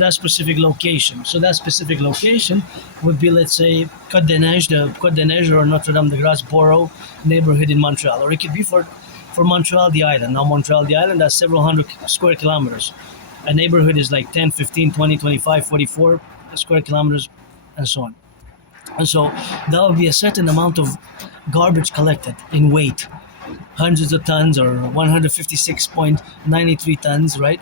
that specific location. So that specific location would be, let's say, Côte des Neiges or Notre-Dame-de-Grâce borough neighborhood in Montreal. Or it could be for Montreal, the island. Now Montreal, the island, that's several hundred square kilometers. A neighborhood is like 10, 15, 20, 25, 44 square kilometers, and so on. And so that would be a certain amount of garbage collected in weight. Hundreds of tons, or 156.93 tons, right?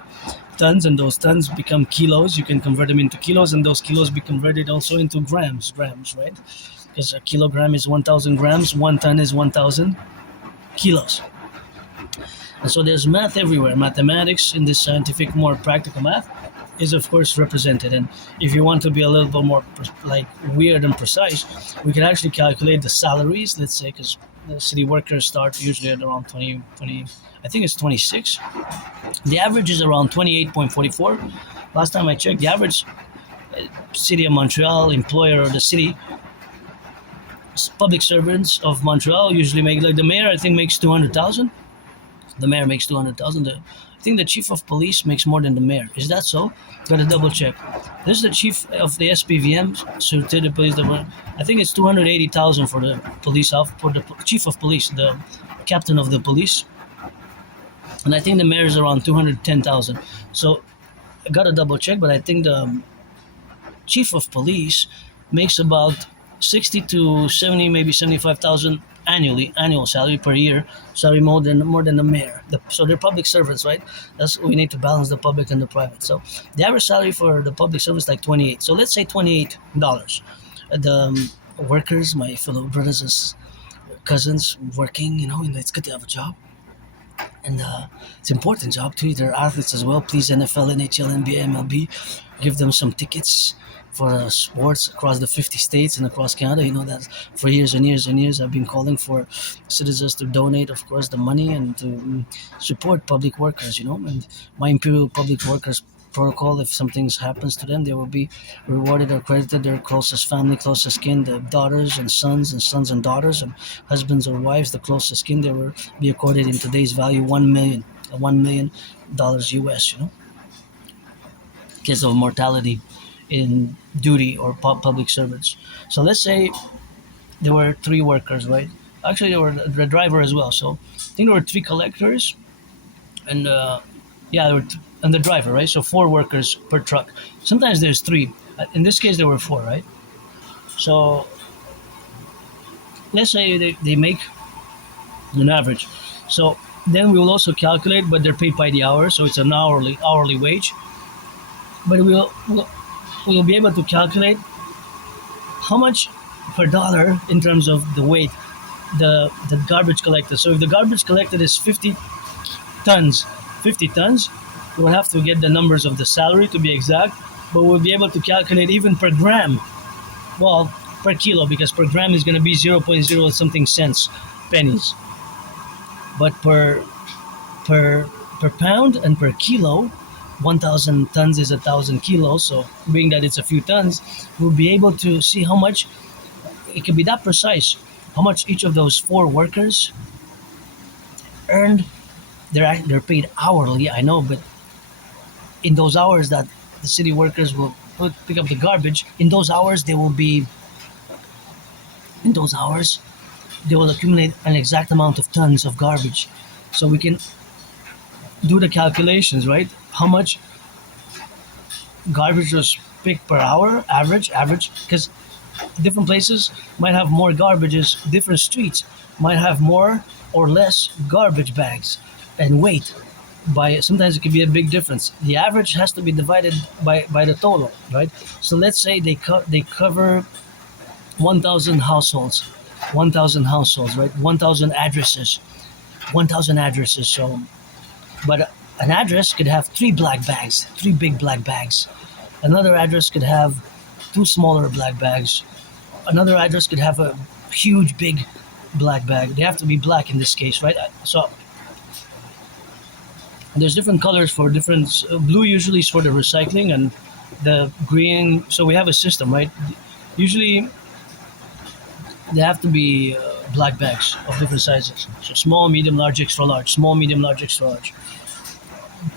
Tons, and those tons become kilos. You can convert them into kilos, and those kilos be converted also into grams, right? Because a kilogram is 1,000 grams, 1 ton is 1,000 kilos. And so there's math everywhere. Mathematics in this scientific, more practical math is, of course, represented. And if you want to be a little bit more weird and precise, we can actually calculate the salaries, let's say, because the city workers start usually at around 20, I think it's 26. The average is around 28.44. Last time I checked, the average city of Montreal employer, or the city public servants of Montreal usually make, like the mayor, I think, makes 200,000. The mayor makes 200,000. I think the chief of police makes more than the mayor. Is that so? Got to double check. This is the chief of the SPVM, Sûreté de Police. I think it's 280,000 for the police, for the chief of police, the captain of the police. And I think the mayor is around 210,000. So I got to double check, but I think the chief of police makes about 60 to 70, maybe 75,000 annual salary per year, salary more than the mayor. So they're public servants, right? That's we need to balance the public and the private. So the average salary for the public service is like 28. So let's say $28. The workers, my fellow brothers and cousins working, and it's good to have a job. And it's an important job too. They're athletes as well. Please, NFL, NHL, NBA, MLB, give them some tickets for sports across the 50 states and across Canada. You know that for years and years and years, I've been calling for citizens to donate, of course, the money and to support public workers. And my Imperial Public Workers protocol, if something happens to them, they will be rewarded or credited their closest family, closest kin, the daughters and sons and daughters, and husbands or wives, the closest kin. They will be accorded in today's value $1 million US. Case of mortality in duty or public servants. So let's say there were three workers, right? Actually, there were the driver as well. So I think there were three collectors, and and the driver, right? So four workers per truck. Sometimes there's three. In this case, there were four, right? So let's say they make an average. So then we will also calculate, but they're paid by the hour, so it's an hourly wage. But we'll be able to calculate how much per dollar in terms of the weight the garbage collected. So if the garbage collected is 50 tons, we'll have to get the numbers of the salary to be exact, but we'll be able to calculate even per gram. Well, per kilo, because per gram is going to be 0.0 something cents, pennies. But per pound and per kilo, 1,000 tons is 1,000 kilos. So being that it's a few tons, we'll be able to see how much, it can be that precise, how much each of those four workers earned. They're paid hourly, I know, but in those hours that the city workers will pick up the garbage, in those hours they will accumulate an exact amount of tons of garbage. So we can do the calculations, right? How much garbage was picked per hour, average, because different places might have more garbages, different streets might have more or less garbage bags and weight. Sometimes it can be a big difference. The average has to be divided by the total, right? So let's say they cover 1,000 households, right? 1,000 addresses. So, but an address could have three big black bags. Another address could have two smaller black bags. Another address could have a huge big black bag. They have to be black in this case, right? So there's different colors for different. Blue usually is for the recycling, and the green. So we have a system, right? Usually they have to be black bags of different sizes. So small, medium, large, extra large. Small, medium, large, extra large.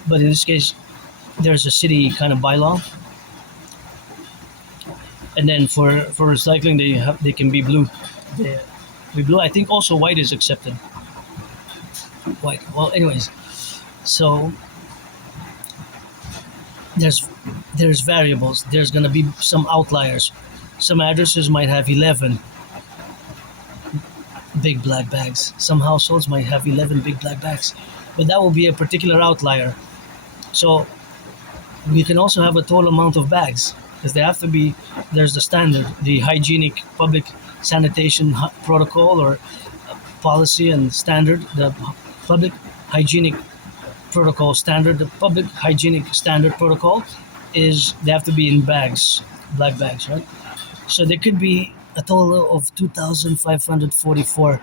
But in this case, there's a city kind of bylaw. And then for recycling, they can be blue. Blue. I think also white is accepted. White. Well, anyways, so there's variables. There's gonna be some outliers. Some addresses might have 11 big black bags. Some households might have 11 big black bags, but that will be a particular outlier. So we can also have a total amount of bags, because they have to be. There's the standard, the hygienic public sanitation protocol or policy and standard, the public hygienic protocol standard. The public hygienic standard protocol is they have to be in bags, black bags, right? So there could be a total of 2,544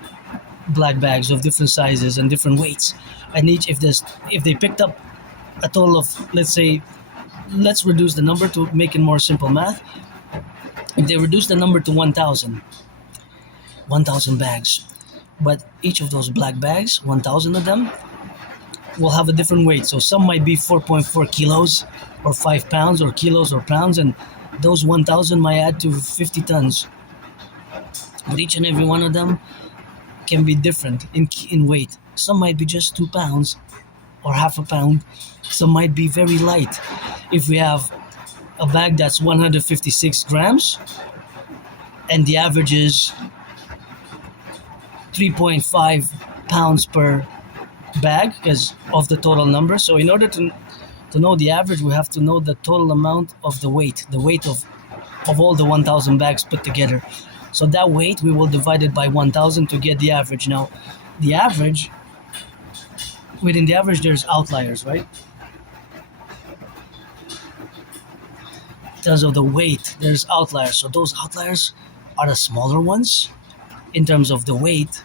black bags of different sizes and different weights. And if they picked up a total of, let's reduce the number to make it more simple math. If they reduce the number to 1,000 bags, but each of those black bags, 1,000 of them, will have a different weight. So some might be 4.4 kilos or 5 pounds, or kilos or pounds, and those 1,000 might add to 50 tons. But each and every one of them can be different in weight. Some might be just 2 pounds or half a pound. Some might be very light. If we have a bag that's 156 grams and the average is 3.5 pounds per bag because of the total number. So in order to know the average, we have to know the total amount of the weight of all the 1,000 bags put together. So that weight, we will divide it by 1,000 to get the average. Now, the average, within the average, there's outliers, right? In terms of the weight, there's outliers. So those outliers are the smaller ones in terms of the weight.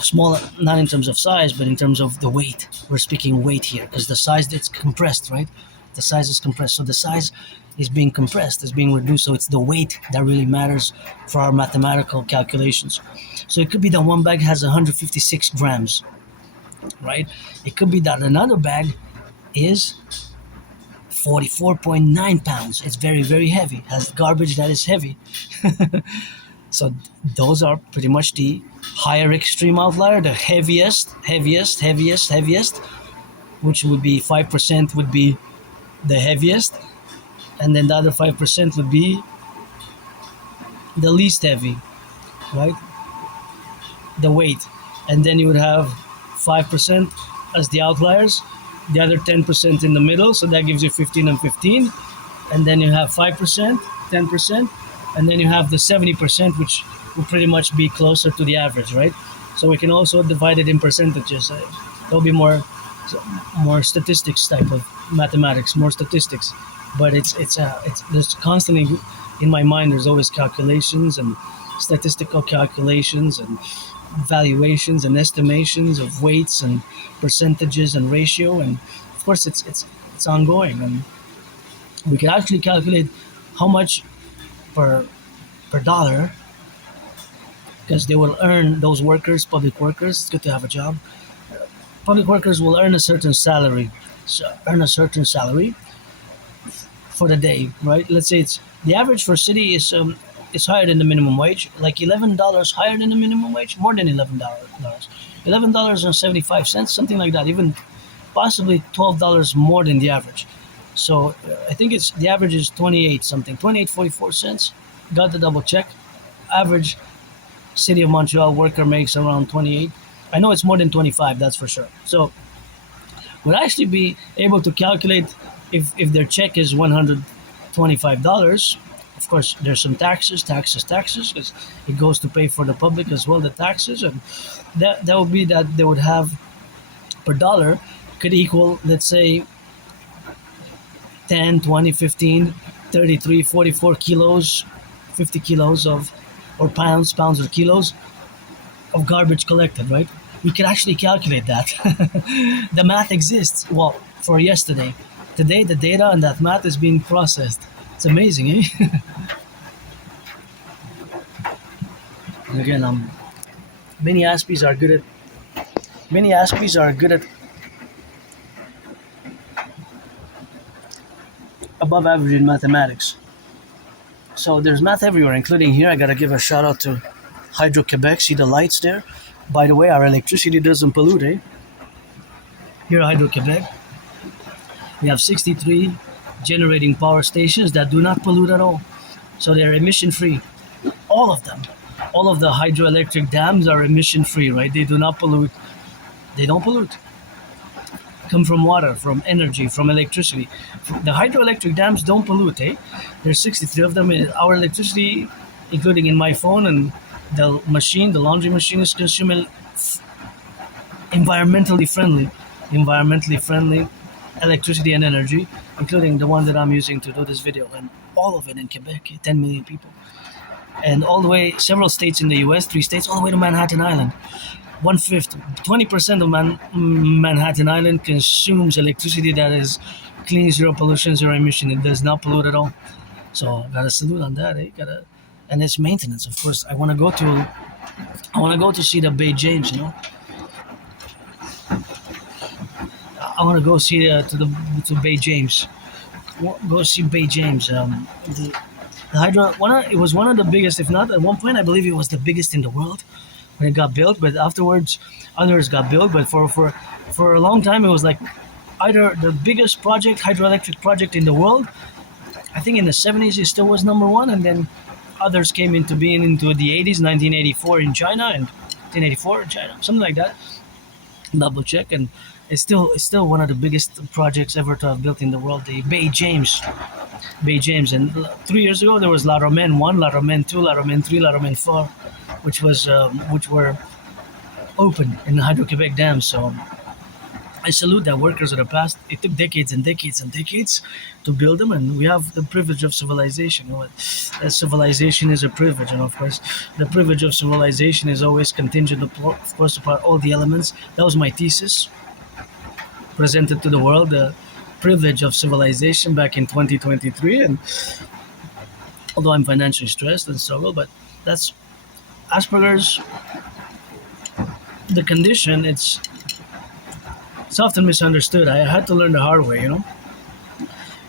Smaller, not in terms of size, but in terms of the weight. We're speaking weight here because the size, it's compressed, right? The size is compressed. So the size is being compressed, is being reduced. So it's the weight that really matters for our mathematical calculations. So it could be that one bag has 156 grams, right? It could be that another bag is 44.9 pounds. It's very, very heavy. Has garbage that is heavy. So those are pretty much the higher extreme outlier, the heaviest, which would be 5% would be the heaviest, and then the other 5% would be the least heavy, right? The weight. And then you would have 5% as the outliers, the other 10% in the middle, so that gives you 15 and 15. And then you have 5%, 10%, and then you have the 70%, which will pretty much be closer to the average, right? So we can also divide it in percentages. There'll be more statistics type of mathematics, more statistics. But it's there's constantly in my mind. There's always calculations and statistical calculations and valuations and estimations of weights and percentages and ratio, and of course it's ongoing. And we can actually calculate how much per dollar, because they will earn, those workers, public workers, it's good to have a job. Public workers will earn a certain salary, for the day, right? Let's say it's the average for city is higher than the minimum wage, like $11 higher than the minimum wage, more than $11, $11.75, something like that, even possibly $12 more than the average. So I think it's the average is 28.44 cents. Got to double check. Average City of Montreal worker makes around 28. I know it's more than 25, that's for sure. So would actually be able to calculate if their check is $125. Of course, there's some taxes, because it goes to pay for the public as well, the taxes, and that would be that they would have per dollar could equal, let's say, 10, 20, 15, 33, 44 kilos, 50 kilos of, or pounds or kilos of garbage collected, right? We could actually calculate that. The math exists. Well, for yesterday. Today, the data and that math is being processed. It's amazing, eh? And again, many Aspies are good at above average in mathematics. So there's math everywhere, including here. I gotta give a shout out to Hydro-Quebec. See the lights there? By the way, our electricity doesn't pollute, eh? Here at Hydro-Quebec, we have 63 generating power stations that do not pollute at all. So they're emission free. All of them. All of the hydroelectric dams are emission free, right? They do not pollute. They don't pollute. Come from water, from energy, from electricity. The hydroelectric dams don't pollute, eh? There's 63 of them. Our electricity, including in my phone, and the laundry machine is consuming environmentally friendly electricity and energy, including the one that I'm using to do this video, and all of it in Quebec, 10 million people. And all the way, several states in the US, 3 states, all the way to Manhattan Island. 1/5, 20% of Manhattan Island consumes electricity that is clean, zero pollution, zero emission. It does not pollute at all. So gotta salute on that, eh? And it's maintenance, of course. I wanna go to see the Bay James, you know. I want to go see to Bay James. Go see Bay James. The hydro. It was one of the biggest, if not at one point, I believe it was the biggest in the world when it got built. But afterwards, others got built. But for a long time, it was like either the biggest hydroelectric project in the world. I think in the 70s it still was number one, and then others came into being into the 80s, 1984 in China, and 1984 in China, something like that. Double check, and it's still one of the biggest projects ever to have built in the world. The Bay James, and 3 years ago there was La Romaine 1, La Romaine 2, La Romaine 3, La Romaine 4, which were open in the Hydro-Quebec Dam. So I salute that workers of the past. It took decades and decades and decades to build them, and we have the privilege of civilization. Civilization is a privilege, and of course, the privilege of civilization is always contingent, of course, upon all the elements. That was my thesis, presented to the world, the privilege of civilization back in 2023. And although I'm financially stressed and struggle, but that's Asperger's, the condition. It's often misunderstood. I had to learn the hard way,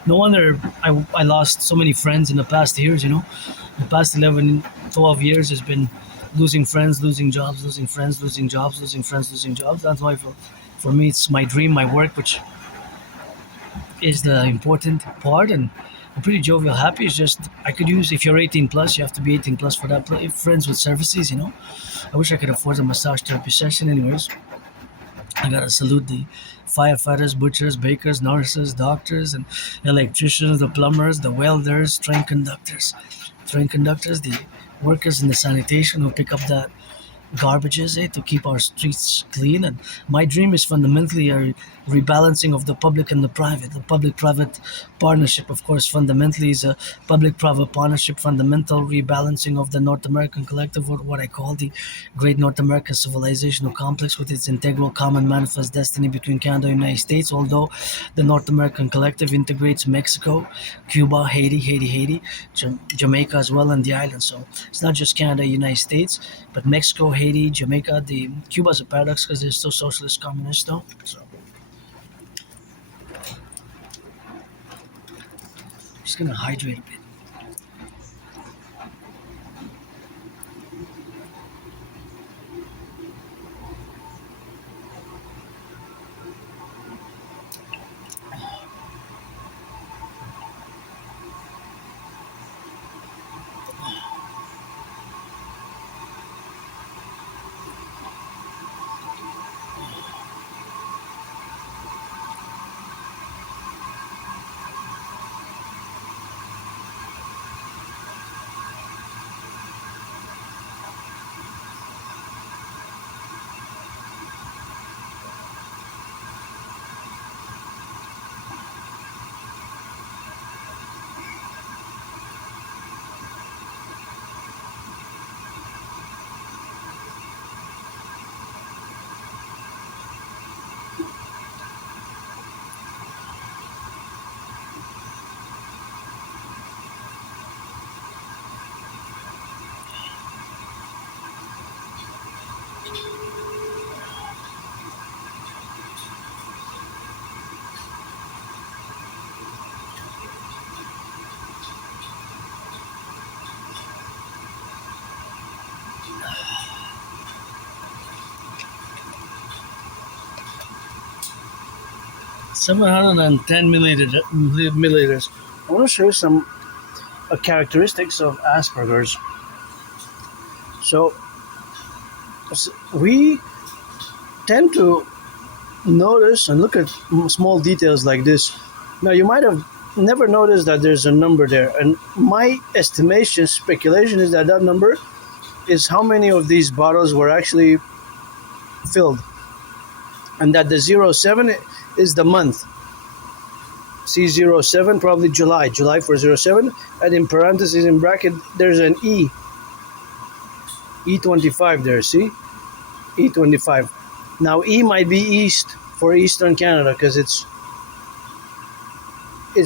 No wonder I lost so many friends in the past years, The past 11, 12 years has been losing friends, losing jobs, losing friends, losing jobs, losing friends, losing jobs. That's why for me, it's my dream, my work, which is the important part. And I'm pretty jovial, happy. It's just, I could use, if you're 18 plus, you have to be 18 plus for that. Friends with services, I wish I could afford a massage therapy session. Anyways, I gotta salute the firefighters, butchers, bakers, nurses, doctors, and electricians, the plumbers, the welders, train conductors, the workers in the sanitation who pick up that garbages, to keep our streets clean. And my dream is fundamentally a rebalancing of the public and the private. The public-private partnership, of course, fundamentally is a public-private partnership, fundamental rebalancing of the North American collective, or what I call the great North American civilizational complex, with its integral common manifest destiny between Canada and the United States. Although the North American collective integrates Mexico, Cuba, Haiti, Jamaica as well, and the islands. So it's not just Canada, United States, but Mexico, Haiti, Jamaica. Cuba's a paradox because they're still socialist, communist, though. So just gonna hydrate a bit. $710 milliliters. I want to show you some characteristics of Asperger's. So we tend to notice and look at small details like this. Now, you might have never noticed that there's a number there, and my estimation, speculation, is that number is how many of these bottles were actually filled, and that the 07 is the month. C07, probably July for 07, and in parentheses, in bracket, there's an E25 there, see? E25. Now, E might be East for Eastern Canada, because it's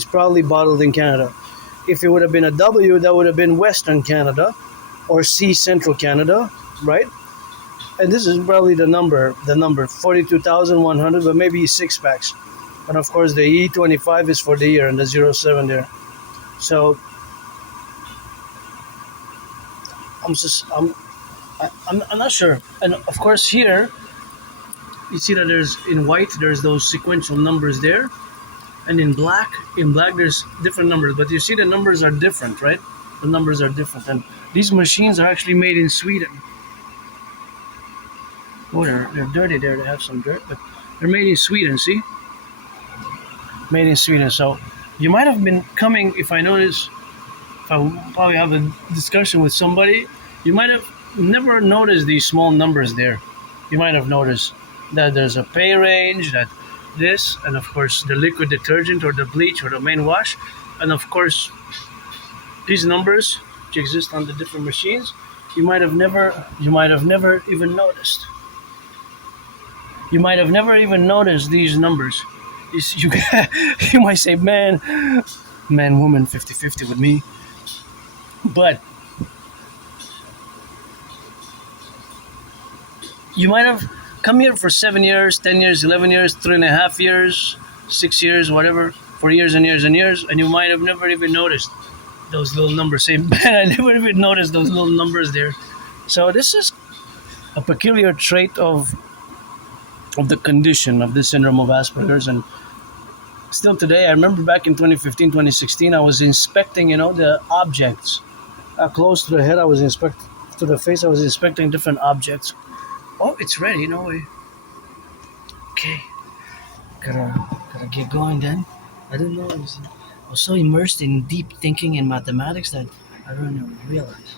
probably bottled in Canada. If it would have been a W, that would have been Western Canada, or C, Central Canada, right? And this is probably the number 42,100, but maybe 6-packs. And of course, the E25 is for the year, and the 07 there. So I'm not sure. And of course, here you see that there's in white, there's those sequential numbers there, and in black there's different numbers. But you see the numbers are different, right? The numbers are different, and these machines are actually made in Sweden. Oh, they're dirty there. They have some dirt, but they're made in Sweden. See, made in Sweden. So you might have been coming. If I notice, if I probably have a discussion with somebody, you might have never noticed these small numbers there. You might have noticed that there's a pay range, that this, and of course the liquid detergent or the bleach or the main wash, and of course these numbers which exist on the different machines. You might have never even noticed. You might have never even noticed these numbers. You, you might say, man, woman, 50-50 with me. But you might have come here for 7 years, 10 years, 11 years, 3.5 years, 6 years, whatever, for years and years and years, and you might have never even noticed those little numbers. Say, man, I never even noticed those little numbers there. So this is a peculiar trait of the condition of this syndrome of Asperger's. And still today, I remember back in 2015, 2016, I was inspecting, the objects. Close to the head, I was inspecting, to the face, I was inspecting different objects. Oh, it's ready, Okay, gotta get going then. I didn't know I was so immersed in deep thinking in mathematics that I didn't even realize.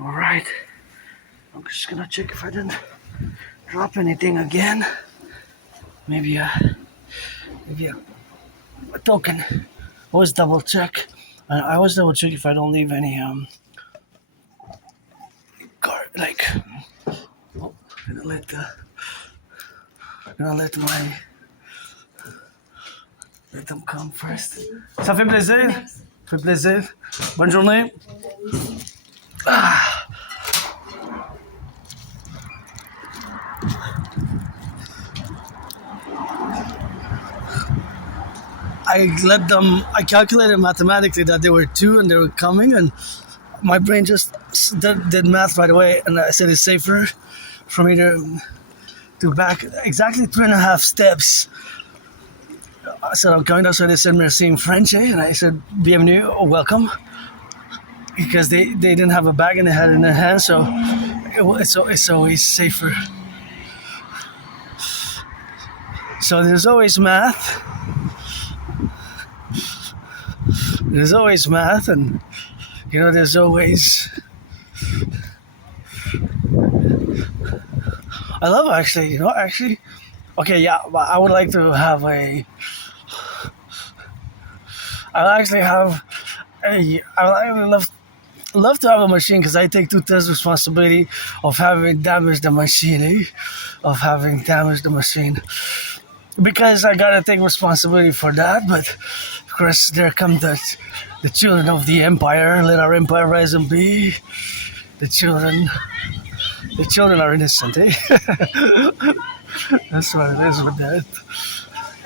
All right. I'm just gonna check if I didn't drop anything again. Maybe a token. Always double check. I always double check if I don't leave any card like. Oh, gonna let them come first. Ça fait plaisir. Ça fait plaisir. Bonne journée. I calculated mathematically that there were two and they were coming, and my brain just did math right away, and I said it's safer for me to back exactly 3.5 steps. I said I'm coming, that's why they said merci in French, and I said bienvenue, or welcome, because they didn't have a bag and they had it in their hand, so it's always safer. So there's always math. There's always math, and there's always. I love actually. Okay, yeah, but I would like to have a. I love to have a machine because I take 2 times responsibility of having damaged the machine, because I gotta take responsibility for that. But of course, there come the children of the empire. Let our empire rise and be. The children are innocent, eh? That's what it is with that.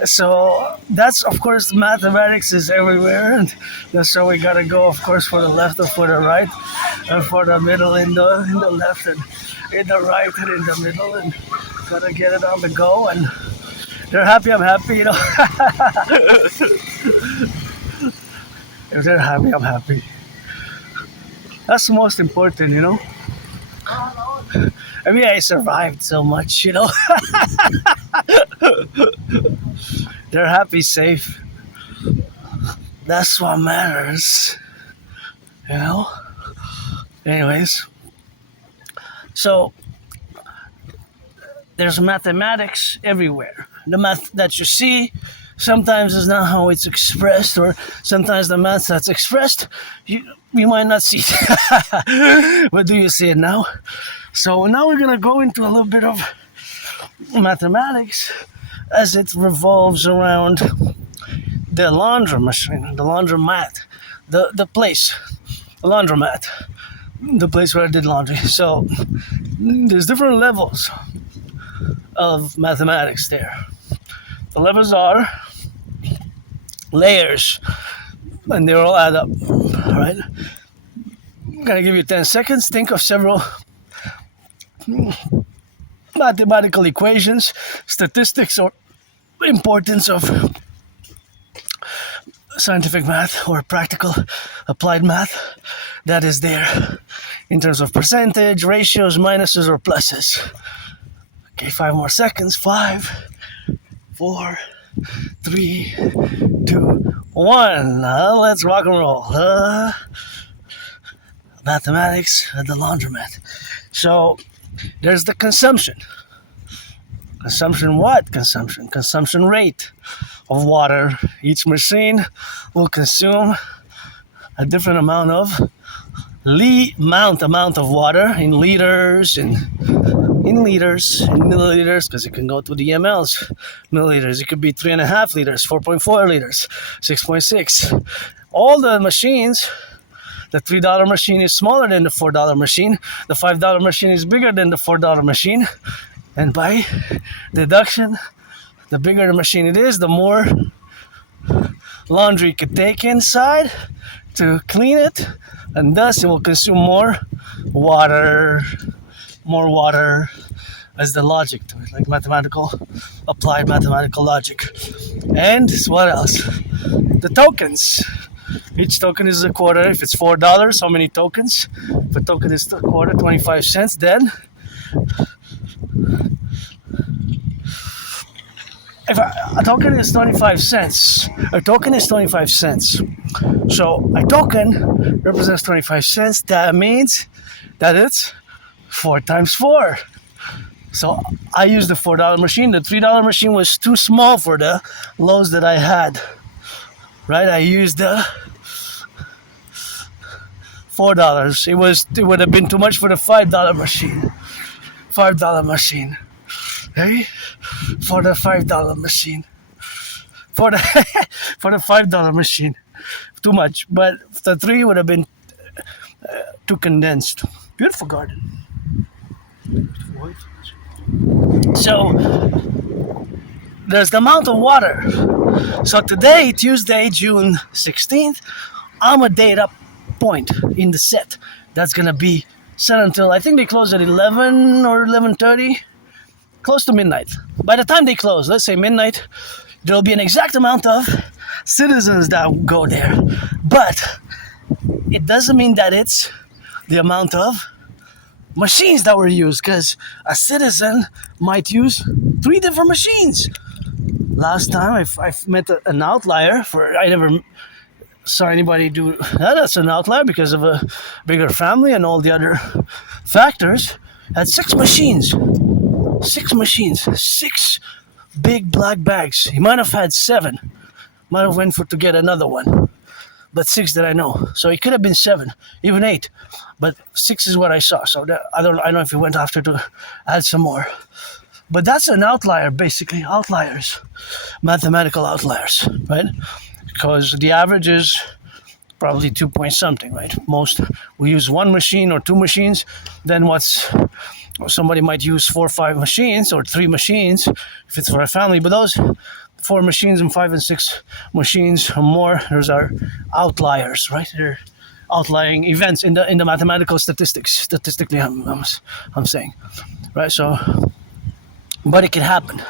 So that's, of course, mathematics is everywhere, and that's why we gotta go, of course, for the left or for the right, and for the middle in the left, and in the right and in the middle, and gotta get it on the go. And they're happy, I'm happy, If they're happy, I'm happy. That's the most important, I mean, I survived so much, They're happy, safe. That's what matters, Anyways, so there's mathematics everywhere. The math that you see sometimes is not how it's expressed, or sometimes the math that's expressed, you might not see it. But do you see it now? So now we're going to go into a little bit of mathematics as it revolves around the laundry machine, the laundromat, the place, the laundromat, the place where I did laundry. So there's different levels of mathematics there. The levels are layers, and they all add up, right? I'm going to give you 10 seconds. Think of several mathematical equations, statistics, or importance of scientific math or practical applied math that is there in terms of percentage, ratios, minuses, or pluses. Okay, 5 more seconds. 5, 4, 3, 2, 1. Let's rock and roll. Mathematics at the laundromat. So there's the consumption. Consumption what? Consumption rate of water. Each machine will consume a different amount of water in liters, in milliliters, because it can go to the mLs, milliliters. It could be 3.5 liters, 4.4 liters, 6.6. All the machines. The $3 machine is smaller than the $4 machine. The $5 machine is bigger than the $4 machine. And by deduction, the bigger the machine it is, the more laundry it could take inside to clean it. And thus it will consume more water. more water as the logic to it, like applied mathematical logic. And what else? The tokens. Each token is a quarter. If it's $4, how many tokens? If a token is a quarter, 25 cents, then if a token is 25 cents, a token is 25 cents. So a token represents 25 cents. That means that it's 4 times 4. So I used the $4 machine. The $3 machine was too small for the loads that I had. Right? I used the $4. It would have been too much for the $5 machine. $5 machine. Hey? For the $5 machine. For the for the $5 machine. Too much. But the 3 would have been too condensed. Beautiful garden. So there's the amount of water. So today, Tuesday, June 16th, I'm a data point in the set. That's gonna be set until, I think they close at 11 or 11:30, close to midnight. By the time they close, let's say midnight, there'll be an exact amount of citizens that go there. But it doesn't mean that it's the amount of machines that were used, because a citizen might use 3 different machines. Last time I've met an outlier. I never saw anybody do that. That's an outlier because of a bigger family and all the other factors. Had 6 machines. 6 machines. 6 big black bags. He might have had 7. Might have went to get another one. But 6 that I know. So it could have been 7, even 8. But 6 is what I saw. So I don't know if he went after to add some more. But that's an outlier, basically. Outliers. Mathematical outliers, right? Because the average is probably 2 point something, right? Most will use 1 machine or 2 machines. Then somebody might use 4 or 5 machines or 3 machines if it's for a family. But those 4 machines and 5 and 6 machines or more, those are outliers, right? They're outlying events in the mathematical statistics. Statistically, I'm saying, right? So, but it can happen.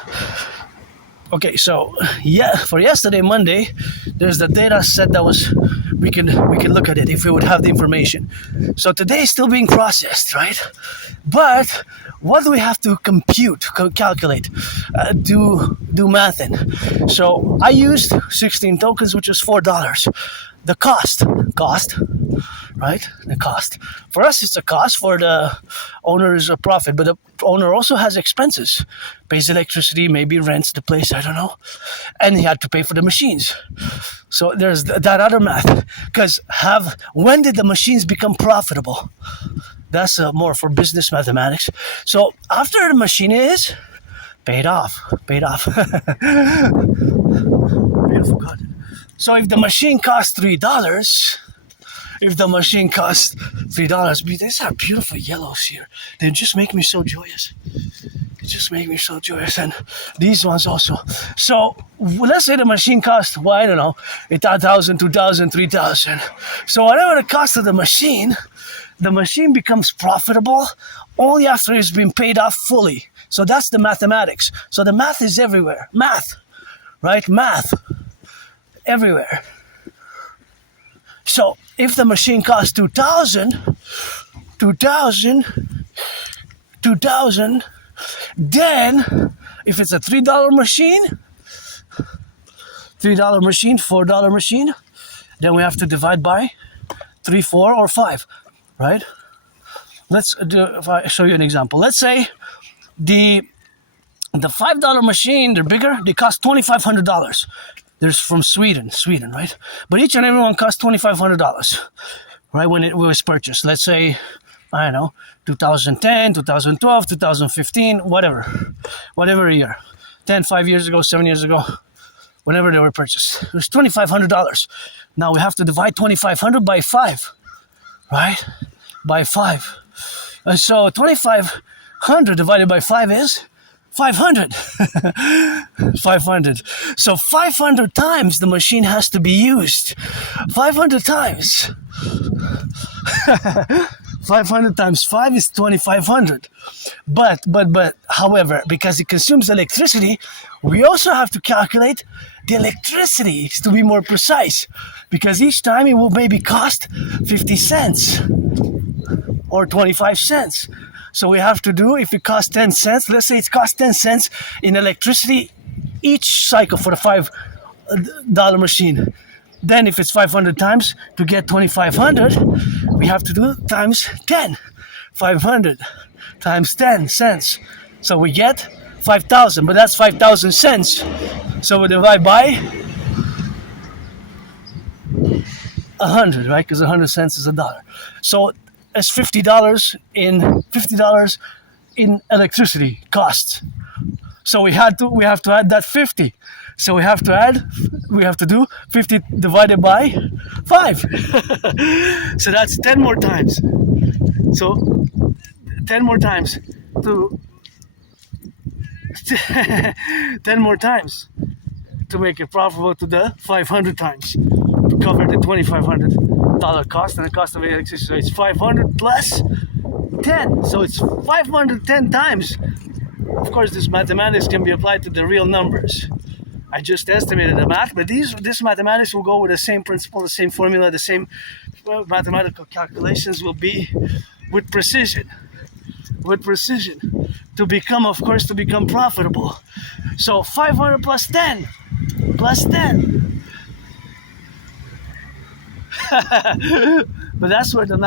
Okay, so yeah, for yesterday, Monday, there's the data set that was we can look at it if we would have the information. So today is still being processed, right? But what do we have to calculate, do math in? So I used 16 tokens, which is $4. The cost, right? The cost. For us, it's a cost. For the owner, is a profit. But the owner also has expenses. Pays electricity, maybe rents the place, I don't know. And he had to pay for the machines. So there's that other math. Because when did the machines become profitable? That's more for business mathematics. So after the machine is paid off. Beautiful garden. So if the machine costs $3, these are beautiful yellows here. They just make me so joyous. And these ones also. So let's say the machine costs, well, I don't know, $1,000, $2,000, $3,000. So whatever the cost of the machine becomes profitable only after it's been paid off fully. So that's the mathematics. So the math is everywhere. Math, right? Math. Everywhere. So if the machine costs $2,000, then if it's a $3 machine, $4 machine, then we have to divide by 3, 4, or 5, right? If I show you an example. Let's say the $5 machine, they're bigger, they cost $2,500. They're from Sweden, right? But each and every one costs $2,500, right? When it was purchased. Let's say, I don't know, 2010, 2012, 2015, whatever year. 5 years ago, 7 years ago, whenever they were purchased. It was $2,500. Now we have to divide 2,500 by 5, right? By 5. And so 2,500 divided by 5 is 500. 500. So 500 times the machine has to be used. 500 times. 500 times 5 is 2,500. But, however, because it consumes electricity, we also have to calculate the electricity to be more precise. Because each time it will maybe cost 50 cents or 25 cents. So we have to do, if it costs 10 cents, let's say it costs 10 cents in electricity each cycle for the $5 machine. Then if it's 500 times, to get 2,500, we have to do times 10. 500 times 10 cents. So we get 5,000, but that's 5,000 cents. So we divide by 100, right? Because 100 cents is $1. So it's $50 in electricity costs. So we have to add that 50. So we have to do 50 divided by 5. So that's 10 more times. So 10 more times to 10 more times to make it profitable to the 500 times to cover the $2,500 cost and the cost of electricity. So it's 500 plus 10. So it's 510 times. Of course, this mathematics can be applied to the real numbers. I just estimated the math, but this mathematics will go with the same principle, the same formula, the same mathematical calculations will be with precision. To become profitable. So 500 plus 10. But that's where the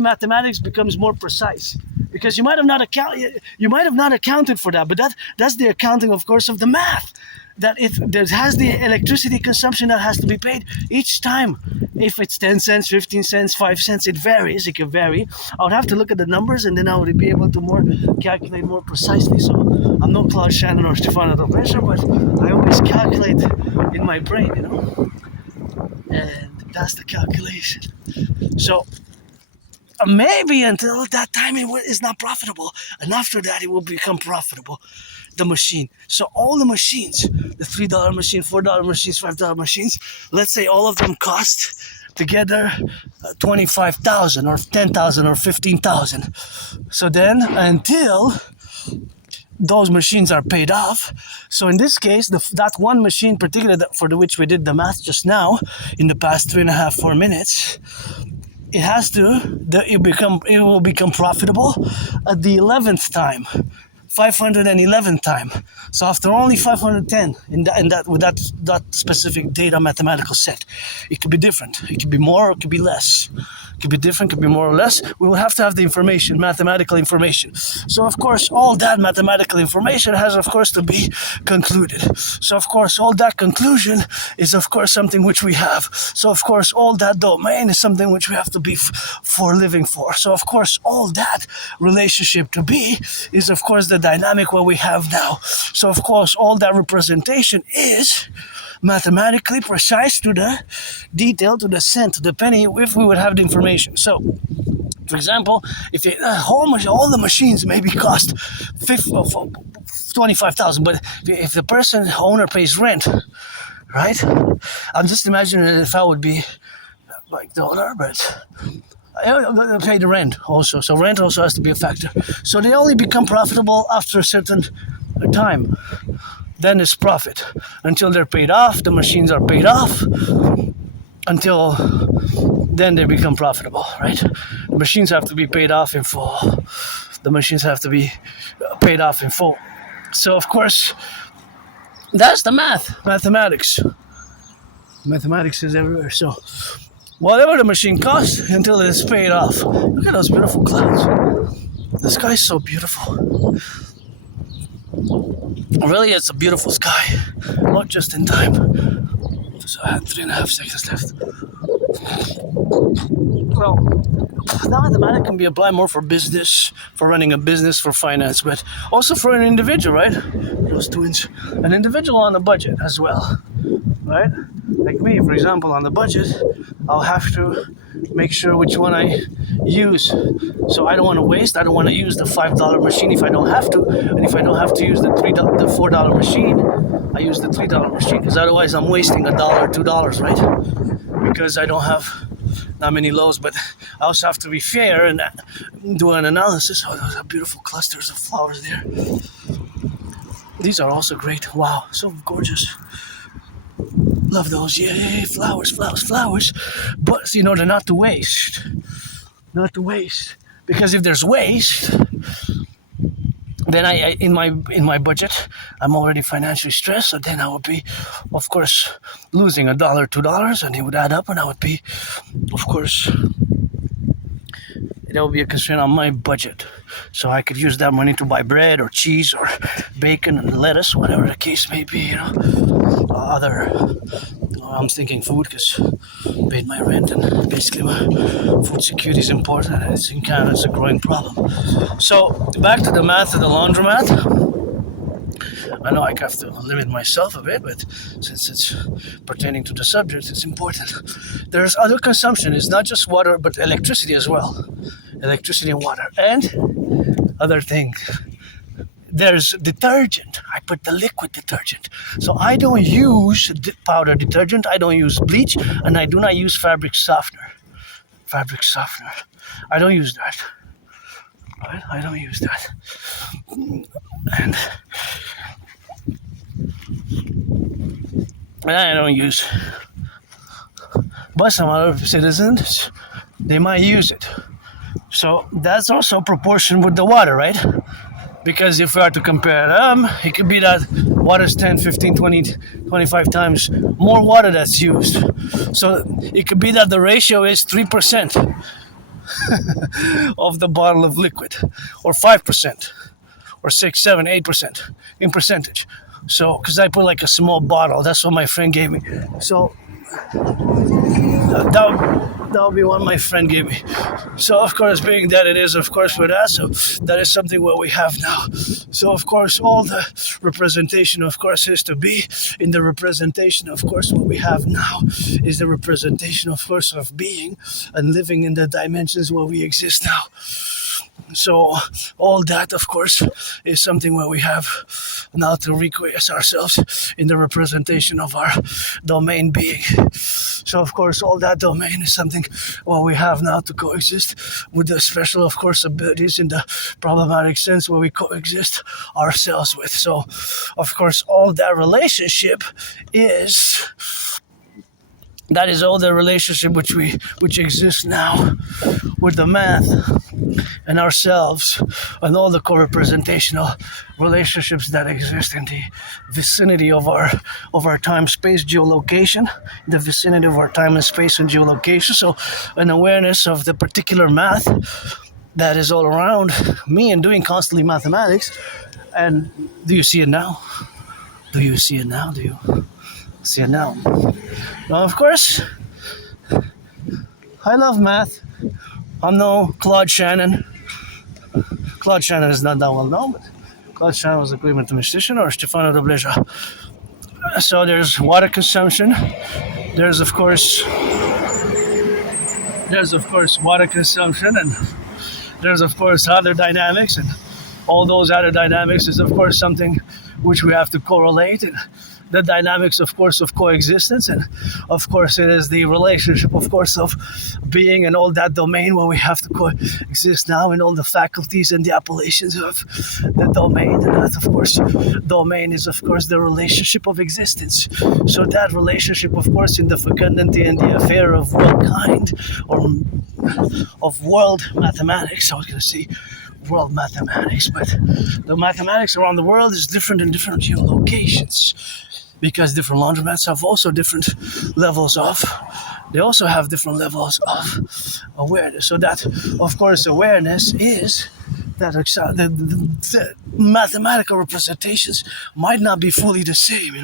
mathematics becomes more precise, because you might have not accounted for that, but that's the accounting, of course, of the math. That there has the electricity consumption that has to be paid each time. If it's 10 cents, 15 cents, 5 cents, it varies. It can vary. I would have to look at the numbers, and then I would be able to calculate more precisely. So I'm no Claude Shannon or Stefano Del Pesce, but I always calculate in my brain, and that's the calculation. So maybe until that time it is not profitable, and after that it will become profitable. The machine. So all the machines, the $3 machine, $4 machines, $5 machines, let's say all of them cost together 25,000 or 10,000 or 15,000. So then until those machines are paid off. So in this case, that one machine particularly for which we did the math just now in the past 3.5, 4 minutes, it will become profitable at the 11th time. 511 time. So after only 510 with that specific data mathematical set, it could be different. It could be more, it could be less. It could be different, it could be more or less. We will have to have the information, mathematical information. So of course, all that mathematical information has, of course, to be concluded. So of course, all that conclusion is, of course, something which we have. So of course, all that domain is something which we have to be for living for. So of course, all that relationship to be is, of course, the dynamic what we have now. So of course, all that representation is mathematically precise to the detail, to the cent, to the penny, if we would have the information. So, for example, if all the machines maybe cost 25,000, but if the owner pays rent, right? I'm just imagining if I would be like the owner, but I pay the rent also. So rent also has to be a factor. So they only become profitable after a certain time. Then it's profit. Until they're paid off, the machines are paid off. Until then they become profitable, right? The machines have to be paid off in full. So of course, that's the mathematics. Mathematics is everywhere. So whatever the machine costs until it is paid off. Look at those beautiful clouds. The sky is so beautiful. Really, it's a beautiful sky. Not just in time. So I had 3.5 seconds left. Well, now mathematics can be applied more for business, for running a business, for finance, but also for an individual, right? Those twins. An individual on a budget as well, right? Like me, for example, on the budget, I'll have to make sure which one I use. So I don't want to waste. I don't want to use the $5 machine if I don't have to. And if I don't have to use the $4 machine, I use the $3 machine, because otherwise I'm wasting $1 or $2, right? Because I don't have not many lows, but I also have to be fair and do an analysis. Oh, those are beautiful clusters of flowers there. These are also great. Wow, so gorgeous. Love those. Yay, flowers, flowers, flowers. But in order not to waste. Not to waste. Because if there's waste, then I in my budget, I'm already financially stressed. So then I would be, of course, losing $1, $2, and it would add up, and I would be, of course, that would be a constraint on my budget. So I could use that money to buy bread or cheese or bacon and lettuce, whatever the case may be. You know, I'm thinking food because I paid my rent, and basically my food security is important, and it's in Canada, it's a growing problem. So back to the math of the laundromat. I know I have to limit myself a bit, but since it's pertaining to the subject, it's important. There's other consumption. It's not just water, but electricity as well. Electricity and water. And other things. There's detergent. I put the liquid detergent. So I don't use powder detergent. I don't use bleach. And I do not use fabric softener. Fabric softener. I don't use that. Right? I don't use that. And I don't use. But some other citizens, they might use it. So that's also proportion with the water, right? Because if we are to compare them, it could be that water is 10, 15, 20, 25 times more water that's used. So it could be that the ratio is 3% of the bottle of liquid, or 5%, or 6, 7, 8% in percentage. So, because I put like a small bottle, that's what my friend gave me. So that would be what my friend gave me. So of course, being that it is, of course, for that, so that is something what we have now. So of course, all the representation, of course, is to be in the representation. Of course, what we have now is the representation, of course, of being and living in the dimensions where we exist now. So all that, of course, is something where we have now to request ourselves in the representation of our domain being. So, of course, all that domain is something what we have now to coexist with the special, of course, abilities in the problematic sense where we coexist ourselves with. So, of course, all that relationship is... That is all the relationship which exists now with the math and ourselves and all the co-representational relationships that exist in the vicinity of our time, space, geolocation, the vicinity of our time and space and geolocation. So an awareness of the particular math that is all around me and doing constantly mathematics. And do you see it now? Do you see it now? Do you see it now? Now, of course, I love math. I'm no Claude Shannon. Claude Shannon is not that well known, but Claude Shannon was a great mathematician, or Stefano de Bleja. So there's water consumption. There's of course water consumption, and there's of course other dynamics, and all those other dynamics is of course something which we have to correlate, and the dynamics, of course, of coexistence, and of course it is the relationship, of course, of being and all that domain where we have to coexist now, in all the faculties and the appellations of the domain. And that, of course, domain is, of course, the relationship of existence. So that relationship, of course, in the fecundity and the affair of world kind, or of world mathematics, I was going to say world mathematics, but the mathematics around the world is different in different geolocations, because different laundromats have also different levels of, they also have different levels of awareness. So that, of course, awareness is that the mathematical representations might not be fully the same,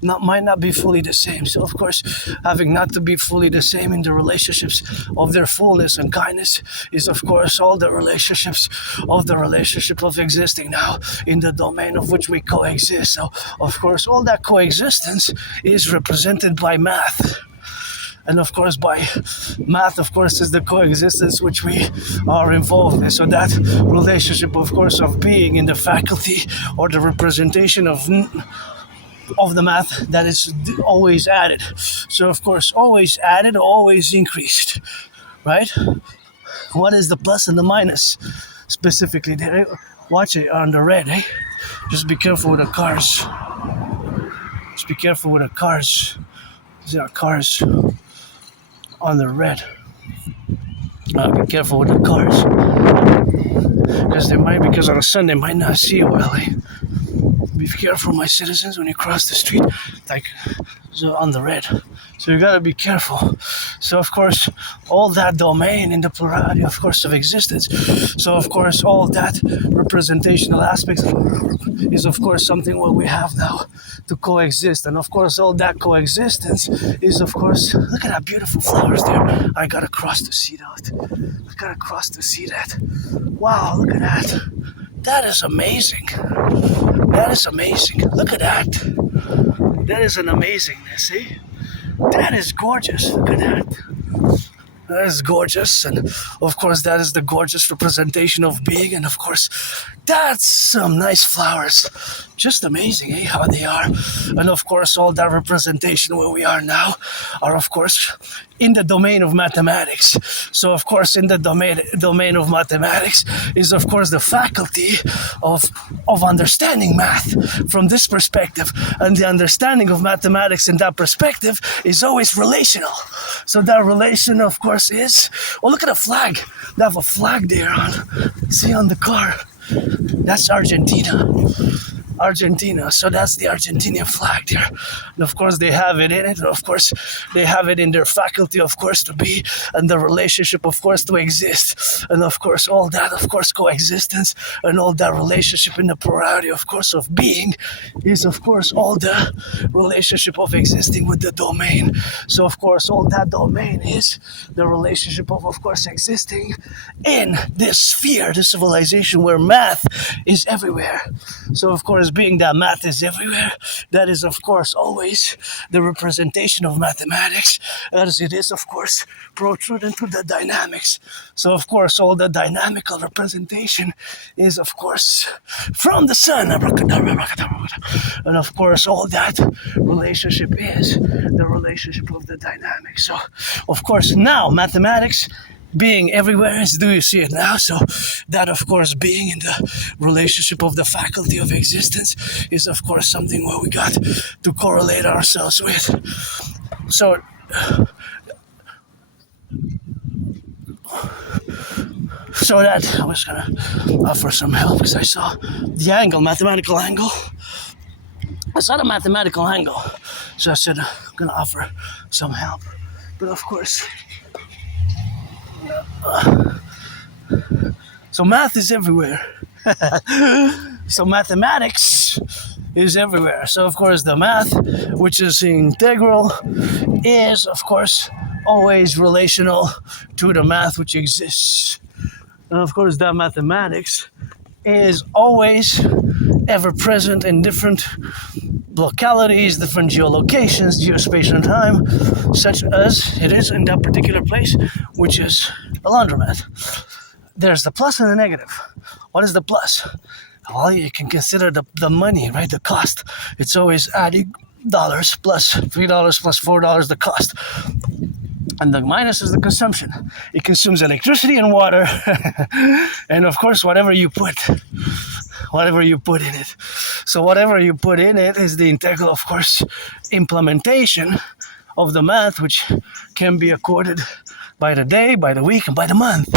might not be fully the same. So, of course, having not to be fully the same in the relationships of their fullness and kindness is, of course, all the relationships of the relationship of existing now in the domain of which we coexist. So, of course, all that coexistence is represented by math. And of course, by math, of course, is the coexistence which we are involved in. So that relationship, of course, of being in the faculty or the representation of of the math that is always added. So of course, always added, always increased, right? What is the plus and the minus specifically there? Watch it on the red, eh? Just be careful with the cars. Just be careful with the cars. There are cars on the red. Be careful with the cars. Because because on the sun, they might not see you well, eh? Be careful, my citizens, when you cross the street, like on the red. So you gotta be careful. So of course, all that domain in the plurality, of course, of existence. So of course, all that representational aspects is of course something what we have now to coexist. And of course, all that coexistence is of course, look at that beautiful flowers there. I gotta cross to see that. I gotta cross to see that. Wow, look at that. That is amazing. That is amazing. Look at that. That is an amazingness, eh? That is gorgeous. Look at that. That is gorgeous. And of course, that is the gorgeous representation of being. And of course, that's some nice flowers. Just amazing, eh? How they are. And of course, all that representation where we are now are, of course, in the domain of mathematics. So, of course, in the domain of mathematics is, of course, the faculty of understanding math from this perspective. And the understanding of mathematics in that perspective is always relational. So that relation, of course, is... Oh, look at the flag. They have a flag there on. See on the car. That's Argentina. So that's the Argentinian flag there. And of course they have it in it. And of course they have it in their faculty, of course, to be, and the relationship, of course, to exist. And of course all that, of course, coexistence and all that relationship in the plurality, of course, of being is, of course, all the relationship of existing with the domain. So of course all that domain is the relationship of course, existing in this sphere, this civilization where math is everywhere. So of course, being that math is everywhere, that is of course always the representation of mathematics, as it is of course protruding to the dynamics. So of course all the dynamical representation is of course from the sun, and of course all that relationship is the relationship of the dynamics. So of course now mathematics being everywhere, do you see it now? So that, of course, being in the relationship of the faculty of existence is, of course, something where we got to correlate ourselves with. So that I was gonna offer some help because I saw the angle, mathematical angle. I saw the mathematical angle, so I said I'm gonna offer some help. But of course. So math is everywhere. So mathematics is everywhere. So of course the math, which is integral, is of course always relational to the math which exists. And of course that mathematics is always ever present in different localities, different geolocations, geospatial and time, such as it is in that particular place, which is a laundromat. There's the plus and the negative. What is the plus? Well, you can consider the money, right? The cost. It's always adding dollars plus $3 plus $4 the cost. And the minus is the consumption. It consumes electricity and water, and of course whatever you put in it. So whatever you put in it is the integral, of course, implementation of the math, which can be accorded by the day, by the week, and by the month.